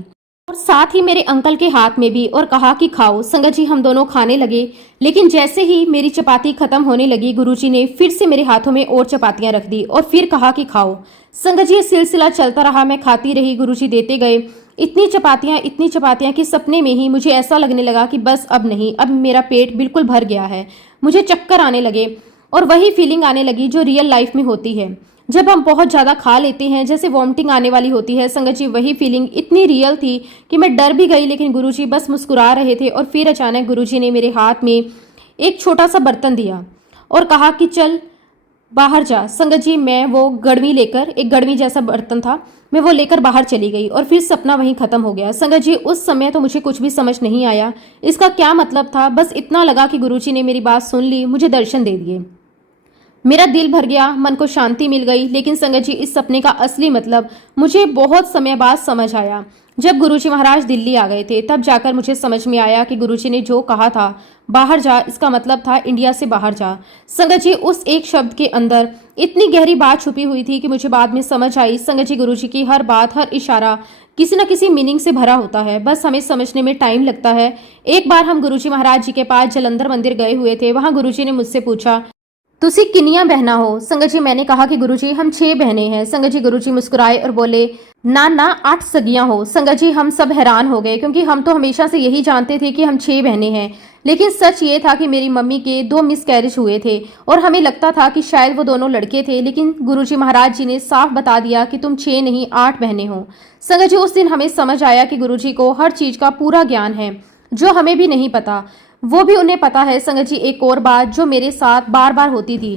और साथ ही मेरे अंकल के हाथ में भी, और कहा कि खाओ। संगत जी हम दोनों खाने लगे, लेकिन जैसे ही मेरी चपाती खत्म होने लगी गुरुजी ने फिर से मेरे हाथों में और चपातियां रख दी और फिर कहा कि खाओ। संगत जी ये सिलसिला चलता रहा, मैं खाती रही, गुरुजी देते गए। इतनी चपातियां कि सपने में ही मुझे ऐसा लगने लगा कि बस अब नहीं, अब मेरा पेट बिल्कुल भर गया है। मुझे चक्कर आने लगे और वही फीलिंग आने लगी जो रियल लाइफ में होती है जब हम बहुत ज़्यादा खा लेते हैं, जैसे वॉमिटिंग आने वाली होती है। संगत जी वही फीलिंग इतनी रियल थी कि मैं डर भी गई, लेकिन गुरुजी बस मुस्कुरा रहे थे। और फिर अचानक गुरुजी ने मेरे हाथ में एक छोटा सा बर्तन दिया और कहा कि चल बाहर जा। संगत जी मैं वो गड़वी लेकर, एक गड़वी जैसा बर्तन था, मैं वो लेकर बाहर चली गई और फिर सपना वहीं खत्म हो गया। संगत जी उस समय तो मुझे कुछ भी समझ नहीं आया इसका क्या मतलब था, बस इतना लगा कि गुरुजी ने मेरी बात सुन ली, मुझे दर्शन दे दिए। मेरा दिल भर गया, मन को शांति मिल गई। लेकिन संगत जी इस सपने का असली मतलब मुझे बहुत समय बाद समझ आया। जब गुरुजी महाराज दिल्ली आ गए थे तब जाकर मुझे समझ में आया कि गुरुजी ने जो कहा था बाहर जा, इसका मतलब था इंडिया से बाहर जा। संगत जी उस एक शब्द के अंदर इतनी गहरी बात छुपी हुई थी कि मुझे बाद में समझ आई। संगत जी गुरुजी की हर बात, हर इशारा किसी न किसी मीनिंग से भरा होता है, बस हमें समझने में टाइम लगता है। एक बार हम गुरुजी महाराज जी के पास जलंधर मंदिर गए हुए थे। वहां गुरुजी ने मुझसे पूछा तुसी किनिया बहना हो। संगत जी मैंने कहा कि गुरुजी हम 6 बहनें हैं। संगत जी गुरुजी मुस्कुराए और बोले ना 8 सगियां हो। संगत जी हम सब हैरान हो गए, क्योंकि हम तो हमेशा से यही जानते थे कि हम 6 बहनें हैं, लेकिन सच ये था कि मेरी मम्मी के 2 मिसकैरेज हुए थे और हमें लगता था कि शायद वो दोनों लड़के थे, लेकिन गुरुजी महाराज जी ने साफ बता दिया कि तुम 6 नहीं 8 बहनें हो। संगत जी उस दिन हमें समझ आया कि गुरुजी को हर चीज का पूरा ज्ञान है, जो हमें भी नहीं पता वो भी उन्हें पता है। संगत जी एक और बात जो मेरे साथ बार बार होती थी,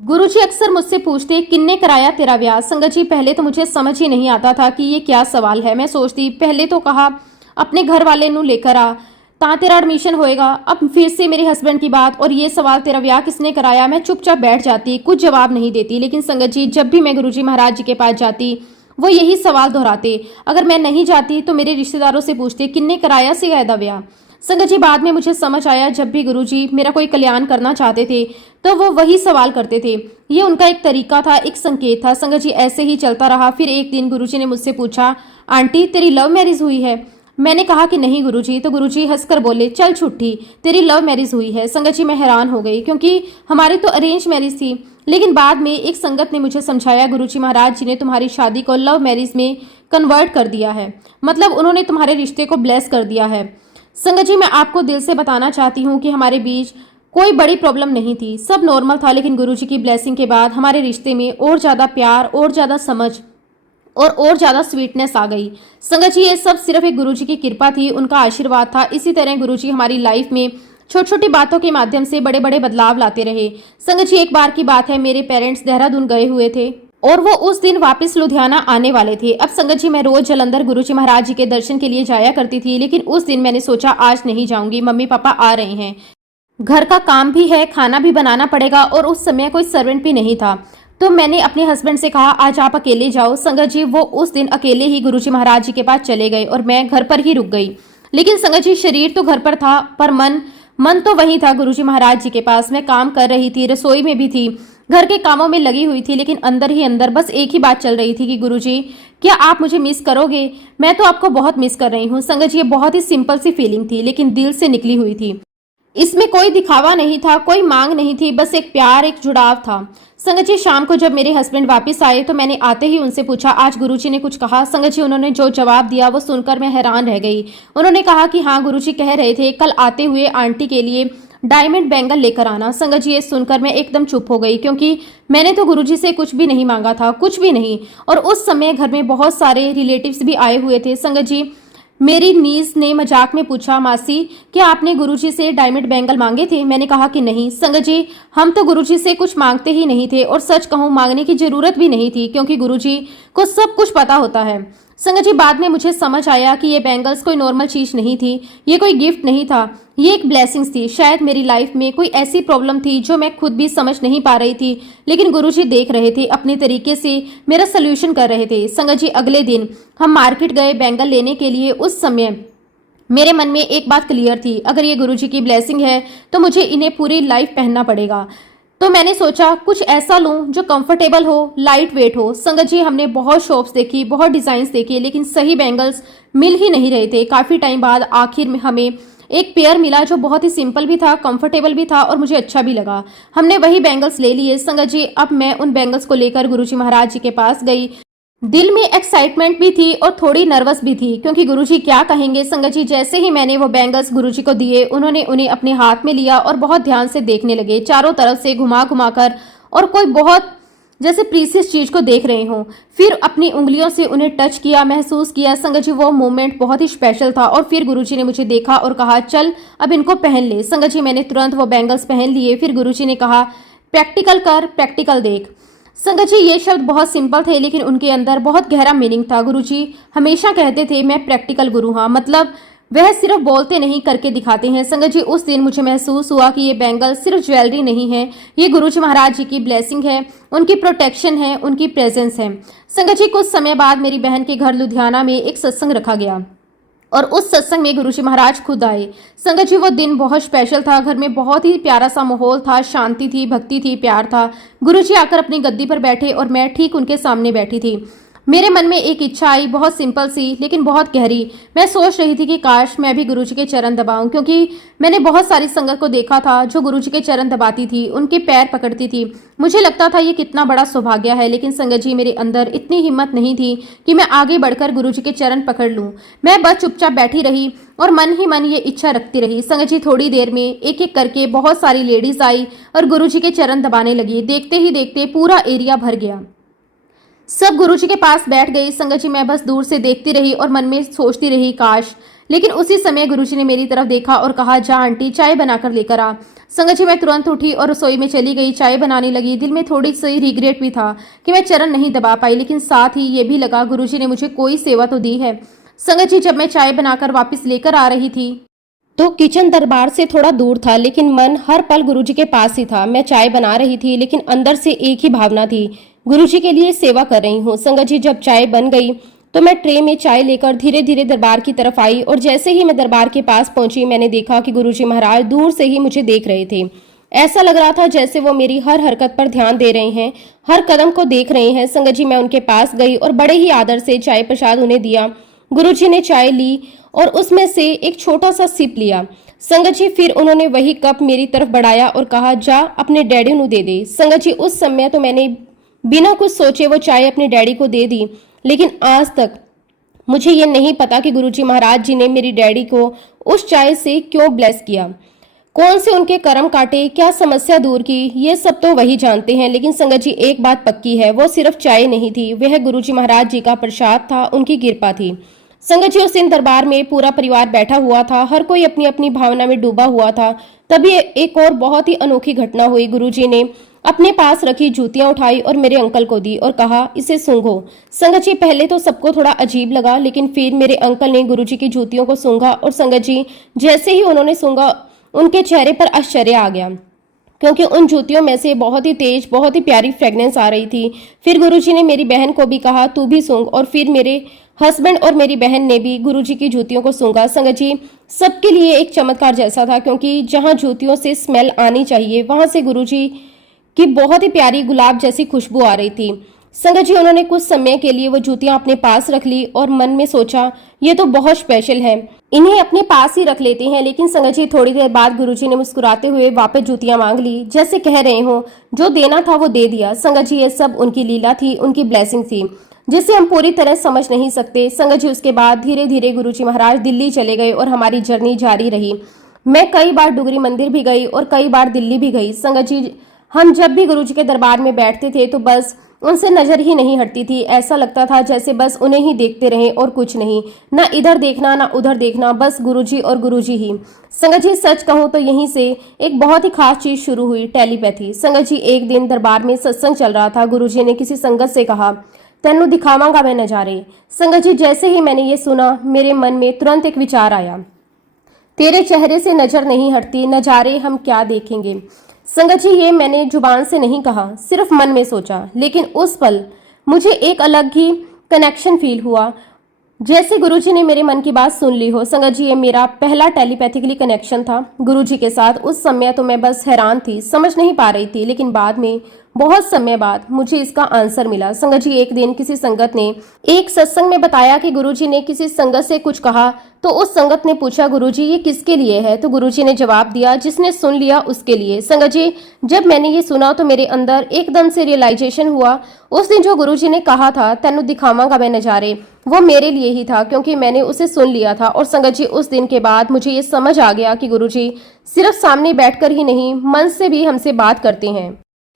गुरुजी अक्सर मुझसे पूछते किन्ने कराया तेरा ब्याह। संगत जी पहले तो मुझे समझ ही नहीं आता था कि ये क्या सवाल है। मैं सोचती पहले तो कहा अपने घर वाले नू लेकर आ ता तेरा एडमिशन होएगा, अब फिर से मेरे हस्बैंड की बात और ये सवाल तेरा ब्याह किसने कराया। मैं चुपचाप बैठ जाती, कुछ जवाब नहीं देती। लेकिन संगत जी जब भी मैं गुरुजी महाराज जी के पास जाती वो यही सवाल दोहराते। अगर मैं नहीं जाती तो मेरे रिश्तेदारों से पूछते किन्ने कराया से गया ब्याह। संगत जी बाद में मुझे समझ आया जब भी गुरुजी मेरा कोई कल्याण करना चाहते थे तो वो वही सवाल करते थे, ये उनका एक तरीका था, एक संकेत था। संगत जी ऐसे ही चलता रहा। फिर एक दिन गुरुजी ने मुझसे पूछा आंटी तेरी लव मैरिज हुई है। मैंने कहा कि नहीं गुरुजी, तो गुरुजी हंसकर बोले चल छुट्टी तेरी लव मैरिज हुई है। संगत जी मैं हैरान हो गई, क्योंकि हमारी तो अरेंज मैरिज थी। लेकिन बाद में एक संगत ने मुझे समझाया गुरुजी महाराज जी ने तुम्हारी शादी को लव मैरिज में कन्वर्ट कर दिया है, मतलब उन्होंने तुम्हारे रिश्ते को ब्लेस कर दिया है। संगत जी मैं आपको दिल से बताना चाहती हूँ कि हमारे बीच कोई बड़ी प्रॉब्लम नहीं थी, सब नॉर्मल था। लेकिन गुरुजी की ब्लेसिंग के बाद हमारे रिश्ते में और ज़्यादा प्यार और ज़्यादा समझ और ज्यादा स्वीटनेस आ गई। संगत जी, ये सब सिर्फ एक गुरुजी की कृपा थी, उनका आशीर्वाद था। इसी तरह गुरुजी हमारी लाइफ में छोटी छोटी बातों के माध्यम से बड़े बड़े बदलाव लाते रहे। संगत जी, एक बार की बात है, मेरे पेरेंट्स देहरादून गए हुए थे और वो उस दिन वापस लुधियाना आने वाले थे। अब संगत जी, मैं रोज जलंधर गुरुजी महाराज जी के दर्शन के लिए जाया करती थी, लेकिन उस दिन मैंने सोचा आज नहीं जाऊंगी, मम्मी पापा आ रहे हैं, घर का काम भी है, खाना भी बनाना पड़ेगा और उस समय कोई सर्वेंट भी नहीं था। तो मैंने अपने हस्बैंड से कहा आज आप अकेले जाओ। संगत जी, वो उस दिन अकेले ही गुरुजी महाराज जी के पास चले गए और मैं घर पर ही रुक गई। लेकिन संगत जी, शरीर तो घर पर था पर मन तो वही था गुरुजी महाराज जी के पास। मैं काम कर रही थी, रसोई में भी थी, घर के कामों में लगी हुई थी, लेकिन अंदर ही अंदर बस एक ही बात चल रही थी कि गुरुजी, क्या आप मुझे मिस करोगे? मैं तो आपको बहुत मिस कर रही हूँ। संगत जी, ये बहुत ही सिंपल सी फीलिंग थी, लेकिन दिल से निकली हुई थी। इसमें कोई दिखावा नहीं था, कोई मांग नहीं थी, बस एक प्यार, एक जुड़ाव था। संगत जी, शाम को जब मेरे हस्बैंड वापस आए तो मैंने आते ही उनसे पूछा आज गुरुजी ने कुछ कहा? संगत जी, उन्होंने जो जवाब दिया वो सुनकर मैं हैरान रह गई। उन्होंने कहा कि हाँ, गुरुजी कह रहे थे कल आते हुए आंटी के लिए डायमंड बैंगल लेकर आना। संगत जी, ये सुनकर मैं एकदम चुप हो गई, क्योंकि मैंने तो गुरुजी से कुछ भी नहीं मांगा था, कुछ भी नहीं। और उस समय घर में बहुत सारे रिलेटिव्स भी आए हुए थे। संगत जी, मेरी नीज ने मजाक में पूछा मासी, क्या आपने गुरुजी से डायमंड बैंगल मांगे थे? मैंने कहा कि नहीं संगत जी, हम तो गुरुजी से कुछ मांगते ही नहीं थे और सच कहूं मांगने की जरूरत भी नहीं थी, क्योंकि गुरुजी को सब कुछ पता होता है। संगत जी, बाद में मुझे समझ आया कि ये बैंगल्स कोई नॉर्मल चीज नहीं थी, ये कोई गिफ्ट नहीं था, ये एक ब्लेसिंग्स थी। शायद मेरी लाइफ में कोई ऐसी प्रॉब्लम थी जो मैं खुद भी समझ नहीं पा रही थी, लेकिन गुरुजी देख रहे थे, अपने तरीके से मेरा सोल्यूशन कर रहे थे। संगत जी, अगले दिन हम मार्केट गए बैंगल लेने के लिए। उस समय मेरे मन में एक बात क्लियर थी, अगर ये गुरुजी की ब्लेसिंग है तो मुझे इन्हें पूरी लाइफ पहनना पड़ेगा। तो मैंने सोचा कुछ ऐसा लूं जो कंफर्टेबल हो, लाइट वेट हो। संगत जी, हमने बहुत शॉप्स देखी, बहुत डिजाइन देखे, लेकिन सही बैंगल्स मिल ही नहीं रहे थे। काफी टाइम बाद आखिर में हमें एक पेयर मिला जो बहुत ही सिंपल भी था, कंफर्टेबल भी था और मुझे अच्छा भी लगा। हमने वही बैंगल्स ले लिए। संगत जी, अब मैं उन बैंगल्स को लेकर गुरुजी महाराज जी के पास गई। दिल में एक्साइटमेंट भी थी और थोड़ी नर्वस भी थी, क्योंकि गुरुजी क्या कहेंगे। संगत जी, जैसे ही मैंने वो बैंगल्स गुरुजी को दिए, उन्होंने उन्हें अपने हाथ में लिया और बहुत ध्यान से देखने लगे, चारों तरफ से घुमा घुमा कर, और कोई बहुत जैसे प्रीसियस चीज को देख रहे हो। फिर अपनी उंगलियों से उन्हें टच किया, महसूस किया। संगत जी, वो मोमेंट बहुत ही स्पेशल था। और फिर गुरुजी ने मुझे देखा और कहा चल अब इनको पहन ले। संगत जी, मैंने तुरंत वो बैंगल्स पहन लिए। फिर गुरुजी ने कहा प्रैक्टिकल कर, प्रैक्टिकल देख। संगत जी, ये शब्द बहुत सिंपल थे, लेकिन उनके अंदर बहुत गहरा मीनिंग था। गुरुजी हमेशा कहते थे मैं प्रैक्टिकल गुरु हाँ, मतलब वह सिर्फ बोलते नहीं, करके दिखाते हैं। संगत जी, उस दिन मुझे महसूस हुआ कि ये बैंगल सिर्फ ज्वेलरी नहीं है, ये गुरुजी महाराज जी की ब्लेसिंग है, उनकी प्रोटेक्शन है, उनकी प्रेजेंस है। संगत जी, कुछ समय बाद मेरी बहन के घर लुधियाना में एक सत्संग रखा गया और उस सत्संग में गुरुजी महाराज खुद आए। संगत जी, वो दिन बहुत स्पेशल था। घर में बहुत ही प्यारा सा माहौल था, शांति थी, भक्ति थी, प्यार था। गुरुजी आकर अपनी गद्दी पर बैठे और मैं ठीक उनके सामने बैठी थी। मेरे मन में एक इच्छा आई, बहुत सिंपल सी लेकिन बहुत गहरी। मैं सोच रही थी कि काश मैं भी गुरुजी के चरण दबाऊं, क्योंकि मैंने बहुत सारी संगत को देखा था जो गुरुजी के चरण दबाती थी, उनके पैर पकड़ती थी। मुझे लगता था ये कितना बड़ा सौभाग्य है, लेकिन संगत जी, मेरे अंदर इतनी हिम्मत नहीं थी कि मैं आगे बढ़कर गुरुजी के चरण पकड़ लूं। मैं बस चुपचाप बैठी रही और मन ही मन ये इच्छा रखती रही। संगत जी, थोड़ी देर में एक एक करके बहुत सारी लेडीज आई और गुरुजी के चरण दबाने लगी। देखते ही देखते पूरा एरिया भर गया, सब गुरुजी के पास बैठ गई। संगत जी, मैं बस दूर से देखती रही और मन में सोचती रही काश। लेकिन उसी समय गुरुजी ने मेरी तरफ देखा और कहा जा आंटी, चाय बनाकर लेकर आ। संगत जी, मैं तुरंत उठी और रसोई में चली गई, चाय बनाने लगी। दिल में थोड़ी सी रिग्रेट भी था कि मैं चरण नहीं दबा पाई, लेकिन साथ ही ये भी लगा गुरुजी ने मुझे कोई सेवा तो दी है। संगत जी, जब मैं चाय बनाकर वापस लेकर आ रही थी तो किचन दरबार से थोड़ा दूर था, लेकिन मन हर पल गुरुजी के पास ही था। मैं चाय बना रही थी, लेकिन अंदर से एक ही भावना थी, गुरुजी के लिए सेवा कर रही हूँ। संगत जी, जब चाय बन गई तो मैं ट्रे में चाय लेकर धीरे धीरे दरबार की तरफ आई और जैसे ही मैं दरबार के पास पहुंची, मैंने देखा कि गुरुजी महाराज दूर से ही मुझे देख रहे थे। ऐसा लग रहा था जैसे वो मेरी हर हरकत पर ध्यान दे रहे हैं, हर कदम को देख रहे हैं। संगत जी, मैं उनके पास गई और बड़े ही आदर से चाय प्रसाद उन्हें दिया। गुरुजी ने चाय ली और उसमें से एक छोटा सा सिप लिया। संगत जी, फिर उन्होंने वही कप मेरी तरफ बढ़ाया और कहा जा अपने डैडी नू दे दे। संगत जी, उस समय तो मैंने बिना कुछ सोचे वो चाय अपने डैडी को दे दी, लेकिन आज तक मुझे ये नहीं पता कि गुरुजी महाराज जी ने मेरी डैडी को उस चाय से क्यों ब्लेस किया। कौन से उनके कर्म काटे, क्या समस्या दूर की, ये सब तो वही जानते हैं। लेकिन संगत जी एक बात पक्की है, वो सिर्फ चाय नहीं थी, वह गुरुजी महाराज जी का प्रसाद था, उनकी कृपा थी। संगत जी उस दिन दरबार में पूरा परिवार बैठा हुआ था, हर कोई अपनी अपनी भावना में डूबा हुआ था। तभी एक और बहुत ही अनोखी घटना हुई। गुरुजी ने अपने पास रखी जूतियां उठाई और मेरे अंकल को दी और कहा, इसे सूंघो। संगत जी पहले तो सबको थोड़ा अजीब लगा, लेकिन फिर मेरे अंकल ने गुरुजी की जूतियों को सूंघा और संगत जी जैसे ही उन्होंने सूंघा, उनके चेहरे पर आश्चर्य आ गया, क्योंकि उन जूतियों में से बहुत ही तेज, बहुत ही प्यारी फ्रेग्रेंस आ रही थी। फिर गुरुजी ने मेरी बहन को भी कहा, तू भी सूंघ, और फिर मेरे हस्बैंड और मेरी बहन ने भी गुरुजी की जूतियों को सूंघा। संगत जी सबके लिए एक चमत्कार जैसा था, क्योंकि जहां जूतियों से स्मेल आनी चाहिए, वहां से गुरुजी की बहुत ही प्यारी गुलाब जैसी खुशबू आ रही थी। संगत जी उन्होंने कुछ समय के लिए वो जूतियां अपने पास रख ली और मन में सोचा, ये तो बहुत स्पेशल है, इन्हें अपने पास ही रख लेते हैं। लेकिन संगत जी थोड़ी देर बाद गुरुजी ने मुस्कुराते हुए वापस जूतियां मांग ली, जैसे कह रहे हो जो देना था वो दे दिया। संगत जी ये सब उनकी लीला थी, उनकी ब्लेसिंग थी, जिसे हम पूरी तरह समझ नहीं सकते। संगत जी उसके बाद धीरे धीरे गुरुजी महाराज दिल्ली चले गए और हमारी जर्नी जारी रही। मैं कई बार डुगरी मंदिर भी गई और कई बार दिल्ली भी गई। संगत जी हम जब भी गुरुजी के दरबार में बैठते थे तो बस उनसे नजर ही नहीं हटती थी। ऐसा लगता था जैसे बस उन्हें ही देखते रहें और कुछ नहीं, ना इधर देखना ना उधर देखना, बस गुरुजी और गुरुजी ही। संगत जी सच कहूं तो यहीं से एक बहुत ही खास चीज शुरू हुई, टेलीपैथी। संगत जी एक दिन दरबार में सत्संग चल रहा था। गुरुजी ने किसी संगत से कहा, तेनू दिखावांगा मैं नजारे। संगत जी जैसे ही मैंने ये सुना, मेरे मन में तुरंत एक विचार आया, तेरे चेहरे से नजर नहीं हटती, नजारे हम क्या देखेंगे। संगत जी ये मैंने जुबान से नहीं कहा, सिर्फ मन में सोचा। लेकिन उस पल मुझे एक अलग ही कनेक्शन फील हुआ, जैसे गुरुजी ने मेरे मन की बात सुन ली हो। संगत जी ये मेरा पहला टेलीपैथिकली कनेक्शन था गुरुजी के साथ। उस समय तो मैं बस हैरान थी, समझ नहीं पा रही थी, लेकिन बाद में बहुत समय बाद मुझे इसका आंसर मिला। संगत जी एक दिन किसी संगत ने एक सत्संग में बताया कि गुरुजी ने किसी संगत से कुछ कहा, तो उस संगत ने पूछा, गुरुजी ये किसके लिए है? तो गुरुजी ने जवाब दिया, जिसने सुन लिया उसके लिए। संगत जी जब मैंने ये सुना तो मेरे अंदर एकदम से रियलाइजेशन हुआ, उस दिन जो गुरुजी ने कहा था तेनू दिखावांगा मैं नजारे, वो मेरे लिए ही था, क्योंकि मैंने उसे सुन लिया था। और संगत जी उस दिन के बाद मुझे ये समझ आ गया कि गुरुजी सिर्फ सामने बैठकर ही नहीं, मन से भी हमसे बात करते हैं।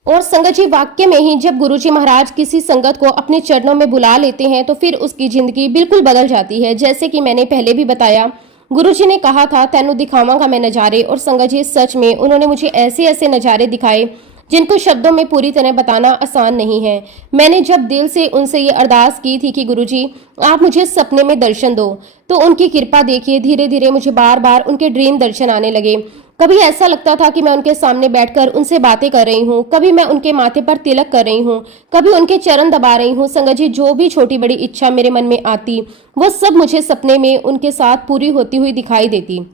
और संगत जी वाक्य में ही जब गुरुजी महाराज किसी संगत को अपने चरणों में बुला लेते हैं तो फिर उसकी जिंदगी बिल्कुल बदल जाती है। जैसे कि मैंने पहले भी बताया, गुरुजी ने कहा था तेनू दिखावांगा मैं नजारे, और संगत जी सच में उन्होंने मुझे ऐसे ऐसे नजारे दिखाए जिनको शब्दों में पूरी तरह बताना आसान नहीं है। मैंने जब दिल से उनसे ये अरदास की थी कि गुरुजी आप मुझे सपने में दर्शन दो, तो उनकी कृपा देखिए धीरे धीरे मुझे बार बार उनके ड्रीम दर्शन आने लगे। कभी ऐसा लगता था कि मैं उनके सामने बैठकर उनसे बातें कर रही हूँ, कभी मैं उनके माथे पर तिलक कर रही हूँ, कभी उनके चरण दबा रही हूँ। संगत जी जो भी छोटी बड़ी इच्छा मेरे मन में आती, वो सब मुझे सपने में उनके साथ पूरी होती हुई दिखाई देती।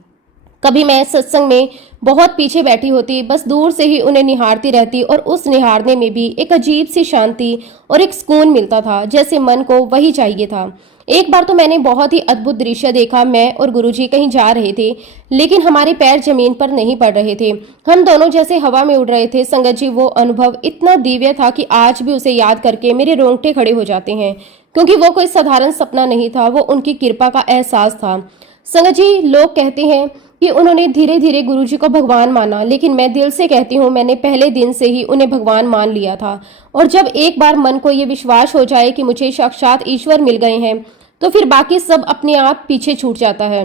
कभी मैं सत्संग में बहुत पीछे बैठी होती, बस दूर से ही उन्हें निहारती रहती, और उस निहारने में भी एक अजीब सी शांति और एक सुकून मिलता था, जैसे मन को वही चाहिए था। एक बार तो मैंने बहुत ही अद्भुत दृश्य देखा। मैं और गुरुजी कहीं जा रहे थे, लेकिन हमारे पैर जमीन पर नहीं पड़ रहे थे, हम दोनों जैसे हवा में उड़ रहे थे। संगत जी वो अनुभव इतना दिव्य था कि आज भी उसे याद करके मेरे रोंगटे खड़े हो जाते हैं, क्योंकि वो कोई साधारण सपना नहीं था, वो उनकी कृपा का एहसास था। संगत जी लोग कहते हैं कि उन्होंने धीरे धीरे गुरुजी को भगवान माना, लेकिन मैं दिल से कहती हूँ मैंने पहले दिन से ही उन्हें भगवान मान लिया था। और जब एक बार मन को ये विश्वास हो जाए कि मुझे साक्षात ईश्वर मिल गए हैं, तो फिर बाकी सब अपने आप पीछे छूट जाता है।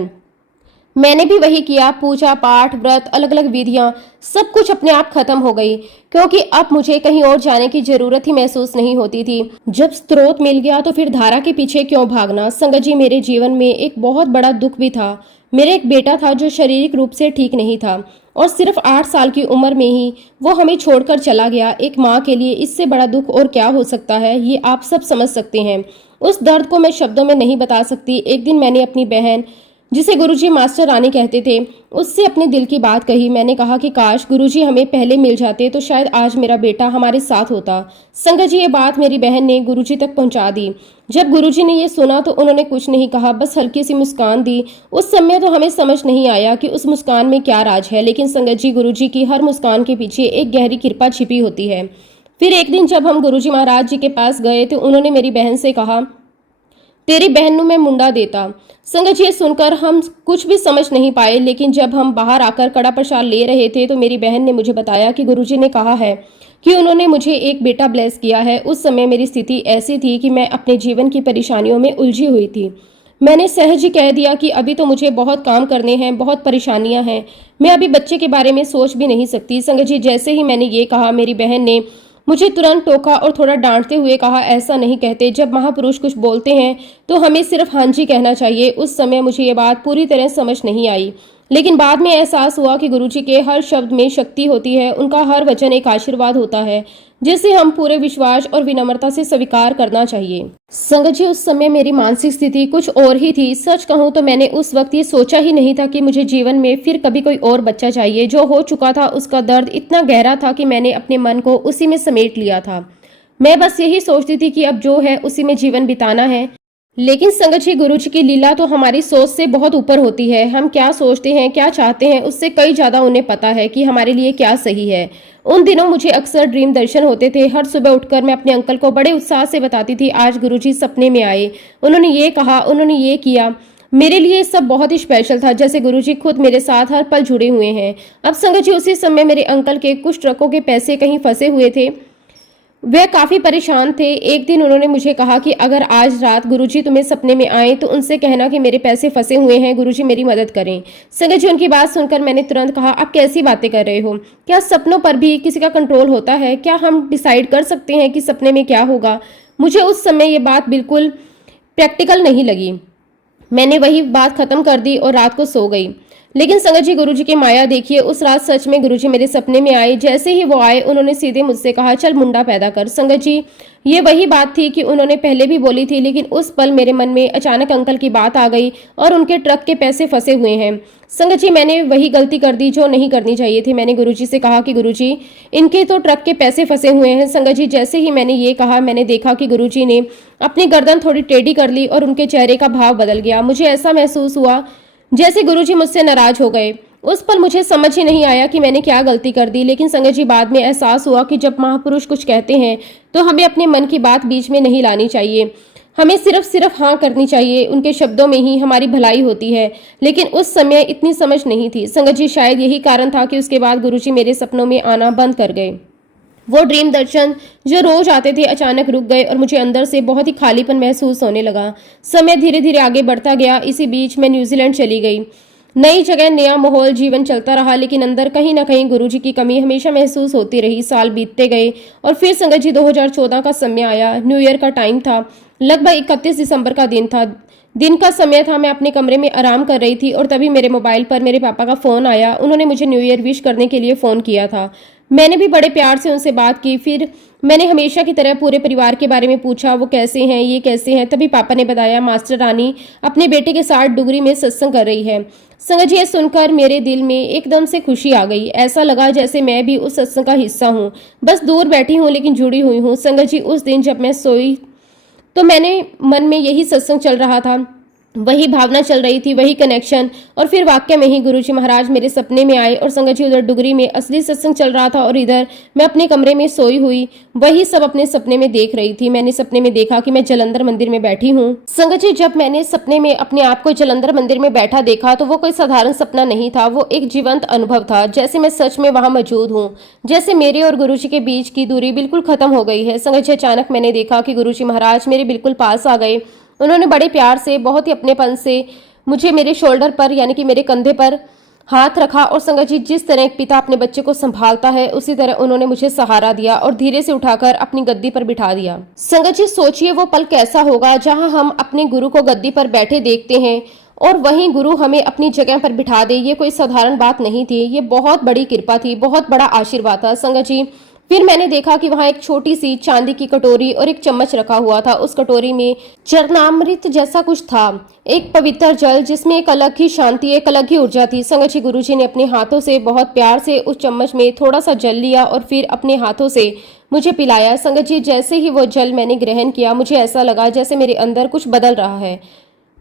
मैंने भी वही किया, पूजा पाठ व्रत अलग अलग विधियां सब कुछ अपने आप खत्म हो गई, क्योंकि अब मुझे कहीं और जाने की जरूरत ही महसूस नहीं होती थी। जब स्रोत मिल गया तो फिर धारा के पीछे क्यों भागना। संगत जी मेरे जीवन में एक बहुत बड़ा दुख भी था। मेरा एक बेटा था जो शारीरिक रूप से ठीक नहीं था, और सिर्फ 8 साल की उम्र में ही वो हमें छोड़कर चला गया। एक माँ के लिए इससे बड़ा दुख और क्या हो सकता है, ये आप सब समझ सकते हैं। उस दर्द को मैं शब्दों में नहीं बता सकती। एक दिन मैंने अपनी बहन, जिसे गुरुजी मास्टर रानी कहते थे, उससे अपने दिल की बात कही। मैंने कहा कि काश गुरुजी हमें पहले मिल जाते तो शायद आज मेरा बेटा हमारे साथ होता। संगत जी ये बात मेरी बहन ने गुरुजी तक पहुंचा दी। जब गुरुजी ने ये सुना तो उन्होंने कुछ नहीं कहा, बस हल्की सी मुस्कान दी। उस समय तो हमें समझ नहीं आया कि उस मुस्कान में क्या राज है, लेकिन संगत जी गुरुजी की हर मुस्कान के पीछे एक गहरी कृपा छिपी होती है। फिर एक दिन जब हम गुरुजी महाराज जी के पास गए तो उन्होंने मेरी बहन से कहा, तेरी बहन ਨੂੰ मैं मुंडा देता। संगत जी, ये सुनकर हम कुछ भी समझ नहीं पाए, लेकिन जब हम बाहर आकर कड़ा प्रसाद ले रहे थे तो मेरी बहन ने मुझे बताया कि गुरुजी ने कहा है कि उन्होंने मुझे एक बेटा ब्लेस किया है। उस समय मेरी स्थिति ऐसी थी कि मैं अपने जीवन की परेशानियों में उलझी हुई थी। मैंने सहज ही कह दिया कि अभी तो मुझे बहुत काम करने हैं, बहुत परेशानियां हैं, मैं अभी बच्चे के बारे में सोच भी नहीं सकती। संगत जी, जैसे ही मैंने ये कहा, मेरी बहन ने मुझे तुरंत टोका और थोड़ा डांटते हुए कहा, ऐसा नहीं कहते, जब महापुरुष कुछ बोलते हैं तो हमें सिर्फ हाँ जी कहना चाहिए। उस समय मुझे ये बात पूरी तरह समझ नहीं आई, लेकिन बाद में एहसास हुआ कि गुरुजी के हर शब्द में शक्ति होती है, उनका हर वचन एक आशीर्वाद होता है जिसे हम पूरे विश्वास और विनम्रता से स्वीकार करना चाहिए। संगत जी, उस समय मेरी मानसिक स्थिति कुछ और ही थी। सच कहूं तो मैंने उस वक्त ये सोचा ही नहीं था कि मुझे जीवन में फिर कभी कोई और बच्चा चाहिए। जो हो चुका था उसका दर्द इतना गहरा था कि मैंने अपने मन को उसी में समेट लिया था। मैं बस यही सोचती थी कि अब जो है उसी में जीवन बिताना है। लेकिन संगत जी, गुरु जी की लीला तो हमारी सोच से बहुत ऊपर होती है। हम क्या सोचते हैं, क्या चाहते हैं, उससे कई ज्यादा उन्हें पता है कि हमारे लिए क्या सही है। उन दिनों मुझे अक्सर ड्रीम दर्शन होते थे। हर सुबह उठकर मैं अपने अंकल को बड़े उत्साह से बताती थी, आज गुरुजी सपने में आए, उन्होंने ये कहा, उन्होंने ये किया। मेरे लिए सब बहुत ही स्पेशल था, जैसे गुरुजी खुद मेरे साथ हर पल जुड़े हुए हैं। अब संगत जी, उसी समय मेरे अंकल के कुछ ट्रकों के पैसे कहीं फंसे हुए थे। वह काफी परेशान थे। एक दिन उन्होंने मुझे कहा कि अगर आज रात गुरुजी तुम्हें सपने में आए तो उनसे कहना कि मेरे पैसे फंसे हुए हैं, गुरुजी मेरी मदद करें। संगत जी, उनकी बात सुनकर मैंने तुरंत कहा, आप कैसी बातें कर रहे हो? क्या सपनों पर भी किसी का कंट्रोल होता है? क्या हम डिसाइड कर सकते हैं कि सपने में क्या होगा? मुझे उस समय ये बात बिल्कुल प्रैक्टिकल नहीं लगी। मैंने वही बात खत्म कर दी और रात को सो गई। लेकिन संगत जी, गुरुजी की माया देखिए, उस रात सच में गुरुजी मेरे सपने में आए। जैसे ही वो आए, उन्होंने सीधे मुझसे कहा, चल मुंडा पैदा कर। संगत जी, ये वही बात थी कि उन्होंने पहले भी बोली थी, लेकिन उस पल मेरे मन में अचानक अंकल की बात आ गई और उनके ट्रक के पैसे फंसे हुए हैं। संगत जी, मैंने वही गलती कर दी जो नहीं करनी चाहिए थी। मैंने गुरुजी से कहा कि गुरुजी, इनके तो ट्रक के पैसे फंसे हुए हैं। संगत जी, जैसे ही मैंने ये कहा, मैंने देखा कि गुरुजी ने अपनी गर्दन थोड़ी टेढ़ी कर ली और उनके चेहरे का भाव बदल गया। मुझे ऐसा महसूस हुआ जैसे गुरुजी मुझसे नाराज हो गए। उस पल मुझे समझ ही नहीं आया कि मैंने क्या गलती कर दी, लेकिन संगत जी, बाद में एहसास हुआ कि जब महापुरुष कुछ कहते हैं तो हमें अपने मन की बात बीच में नहीं लानी चाहिए। हमें सिर्फ हाँ करनी चाहिए। उनके शब्दों में ही हमारी भलाई होती है। लेकिन उस समय इतनी समझ नहीं थी। संगत जी, शायद यही कारण था कि उसके बाद गुरुजी मेरे सपनों में आना बंद कर गए। वो ड्रीम दर्शन जो रोज आते थे अचानक रुक गए और मुझे अंदर से बहुत ही खालीपन महसूस होने लगा। समय धीरे धीरे आगे बढ़ता गया। इसी बीच मैं न्यूजीलैंड चली गई। नई जगह, नया माहौल, जीवन चलता रहा, लेकिन अंदर कहीं ना कहीं गुरुजी की कमी हमेशा महसूस होती रही। साल बीतते गए और फिर संगत जी 2014 का समय आया। न्यू ईयर का टाइम था। लगभग 31 दिसंबर का दिन था। दिन का समय था। मैं अपने कमरे में आराम कर रही थी और तभी मेरे मोबाइल पर मेरे पापा का फोन आया। उन्होंने मुझे न्यू ईयर विश करने के लिए फोन किया था। मैंने भी बड़े प्यार से उनसे बात की। फिर मैंने हमेशा की तरह पूरे परिवार के बारे में पूछा, वो कैसे हैं, ये कैसे हैं। तभी पापा ने बताया, मास्टर रानी अपने बेटे के साथ डुगरी में सत्संग कर रही है। संगत जी, ये सुनकर मेरे दिल में एकदम से खुशी आ गई। ऐसा लगा जैसे मैं भी उस सत्संग का हिस्सा हूँ, बस दूर बैठी हूँ लेकिन जुड़ी हुई हूँ। संगत जी, उस दिन जब मैं सोई तो मैंने मन में यही सत्संग चल रहा था, वही भावना चल रही थी, वही कनेक्शन। और फिर वाक्य में ही गुरुजी महाराज मेरे सपने में आए और संगत जी, उधर डुगरी में असली सत्संग चल रहा था और इधर मैं अपने कमरे में सोई हुई वही सब अपने सपने में देख रही थी। मैंने सपने में देखा कि मैं जलंधर मंदिर में बैठी हूँ। संगत जी, जब मैंने सपने में अपने आप को जलंधर मंदिर में बैठा देखा तो वो कोई साधारण सपना नहीं था, वो एक जीवंत अनुभव था। जैसे मैं सच में वहां मौजूद हूँ, जैसे मेरे और गुरुजी के बीच की दूरी बिल्कुल खत्म हो गई है। संगत जी, अचानक मैंने देखा कि गुरुजी महाराज मेरे बिल्कुल पास आ गए। उन्होंने बड़े प्यार से, बहुत ही अपनेपन से मुझे मेरे शोल्डर पर यानी कि मेरे कंधे पर हाथ रखा और संगत जी, जिस तरह एक पिता अपने बच्चे को संभालता है उसी तरह उन्होंने मुझे सहारा दिया और धीरे से उठाकर अपनी गद्दी पर बिठा दिया। संगत जी, सोचिए वो पल कैसा होगा जहां हम अपने गुरु को गद्दी पर बैठे देखते हैं और वहीं गुरु हमें अपनी जगह पर बिठा दे। ये कोई साधारण बात नहीं थी, ये बहुत बड़ी कृपा थी, बहुत बड़ा आशीर्वाद था। संगत जी, फिर मैंने देखा कि वहां एक छोटी सी चांदी की कटोरी और एक चम्मच रखा हुआ था। उस कटोरी में चरणामृत जैसा कुछ था, एक पवित्र जल जिसमें एक अलग ही शांति, एक अलग ही ऊर्जा थी। संगत जी, गुरुजी ने अपने हाथों से बहुत प्यार से उस चम्मच में थोड़ा सा जल लिया और फिर अपने हाथों से मुझे पिलाया। संगत जी, जैसे ही वो जल मैंने ग्रहण किया, मुझे ऐसा लगा जैसे मेरे अंदर कुछ बदल रहा है।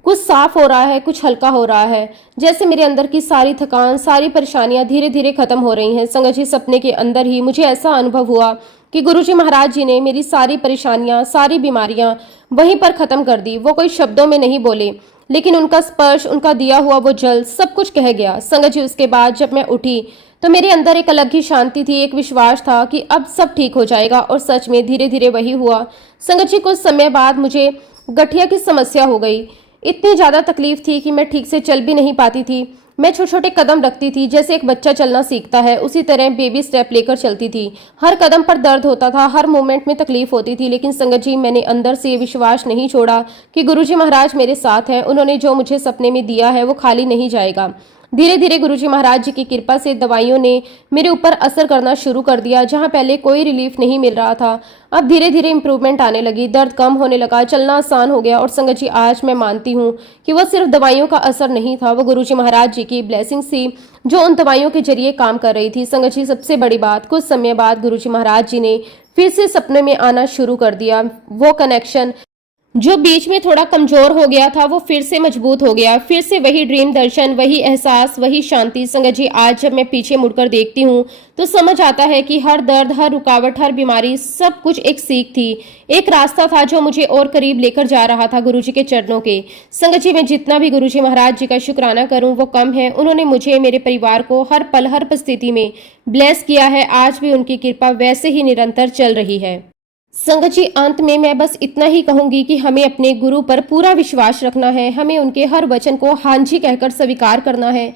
कुछ साफ हो रहा है, कुछ हल्का हो रहा है। जैसे मेरे अंदर की सारी थकान, सारी परेशानियां धीरे धीरे खत्म हो रही हैं। संगत जी, सपने के अंदर ही मुझे ऐसा अनुभव हुआ कि गुरुजी महाराज जी ने मेरी सारी परेशानियां, सारी बीमारियां वहीं पर खत्म कर दी। वो कोई शब्दों में नहीं बोले, लेकिन उनका स्पर्श, उनका दिया हुआ वो जल सब कुछ कह गया। संगत जी, उसके बाद जब मैं उठी तो मेरे अंदर एक अलग ही शांति थी, एक विश्वास था कि अब सब ठीक हो जाएगा, और सच में धीरे धीरे वही हुआ। संगत जी, कुछ समय बाद मुझे गठिया की समस्या हो गई। इतनी ज़्यादा तकलीफ थी कि मैं ठीक से चल भी नहीं पाती थी। मैं छोटे छोटे कदम रखती थी, जैसे एक बच्चा चलना सीखता है उसी तरह बेबी स्टेप लेकर चलती थी। हर कदम पर दर्द होता था, हर मोमेंट में तकलीफ होती थी, लेकिन संगत जी, मैंने अंदर से ये विश्वास नहीं छोड़ा कि गुरुजी महाराज मेरे साथ हैं। उन्होंने जो मुझे सपने में दिया है वो खाली नहीं जाएगा। धीरे धीरे गुरुजी महाराज जी की कृपा से दवाइयों ने मेरे ऊपर असर करना शुरू कर दिया। जहां पहले कोई रिलीफ नहीं मिल रहा था, अब धीरे धीरे इंप्रूवमेंट आने लगी, दर्द कम होने लगा, चलना आसान हो गया। और संगत जी, आज मैं मानती हूँ कि वह सिर्फ दवाइयों का असर नहीं था, वो गुरुजी महाराज जी की ब्लेसिंग थी जो उन दवाइयों के जरिए काम कर रही थी। संगत जी, सबसे बड़ी बात, कुछ समय बाद गुरुजी महाराज जी ने फिर से सपने में आना शुरू कर दिया। वो कनेक्शन जो बीच में थोड़ा कमजोर हो गया था वो फिर से मजबूत हो गया। फिर से वही ड्रीम दर्शन, वही एहसास, वही शांति। संगत जी, आज जब मैं पीछे मुड़कर देखती हूँ तो समझ आता है कि हर दर्द, हर रुकावट, हर बीमारी, सब कुछ एक सीख थी, एक रास्ता था जो मुझे और करीब लेकर जा रहा था गुरुजी के चरणों के। संगत जी, मैं जितना भी गुरुजी महाराज जी का शुक्राना करूं वो कम है। उन्होंने मुझे, मेरे परिवार को हर पल, हर परिस्थिति में ब्लेस किया है। आज भी उनकी कृपा वैसे ही निरंतर चल रही है। संगत जी, अंत में मैं बस इतना ही कहूंगी कि हमें अपने गुरु पर पूरा विश्वास रखना है। हमें उनके हर वचन को हाँ जी कहकर स्वीकार करना है,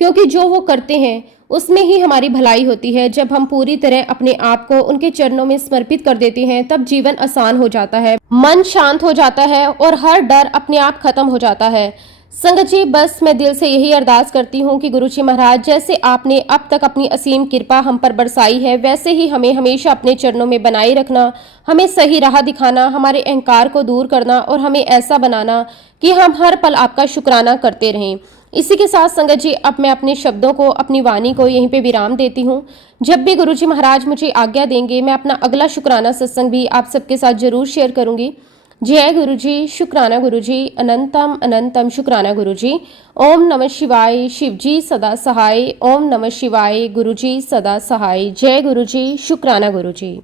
क्योंकि जो वो करते हैं उसमें ही हमारी भलाई होती है। जब हम पूरी तरह अपने आप को उनके चरणों में समर्पित कर देते हैं तब जीवन आसान हो जाता है, मन शांत हो जाता है और हर डर अपने आप खत्म हो जाता है। संगत जी, बस मैं दिल से यही अरदास करती हूँ कि गुरुजी महाराज, जैसे आपने अब तक अपनी असीम कृपा हम पर बरसाई है, वैसे ही हमें हमेशा अपने चरणों में बनाए रखना, हमें सही राह दिखाना, हमारे अहंकार को दूर करना और हमें ऐसा बनाना कि हम हर पल आपका शुक्राना करते रहें। इसी के साथ संगत जी, अब मैं अपने शब्दों को, अपनी वाणी को यहीं पे विराम देती हूँ। जब भी गुरुजी महाराज मुझे आज्ञा देंगे, मैं अपना अगला शुक्राना सत्संग भी आप सबके साथ जरूर शेयर करूंगी। जय गुरुजी, शुक्राना गुरुजी, अनंतम अनंतम शुक्राना गुरुजी। ओम नमः शिवाय, शिवजी सदा सहाय। ओम नमः शिवाय, गुरुजी सदा सहाय। जय गुरुजी, शुक्राना गुरुजी।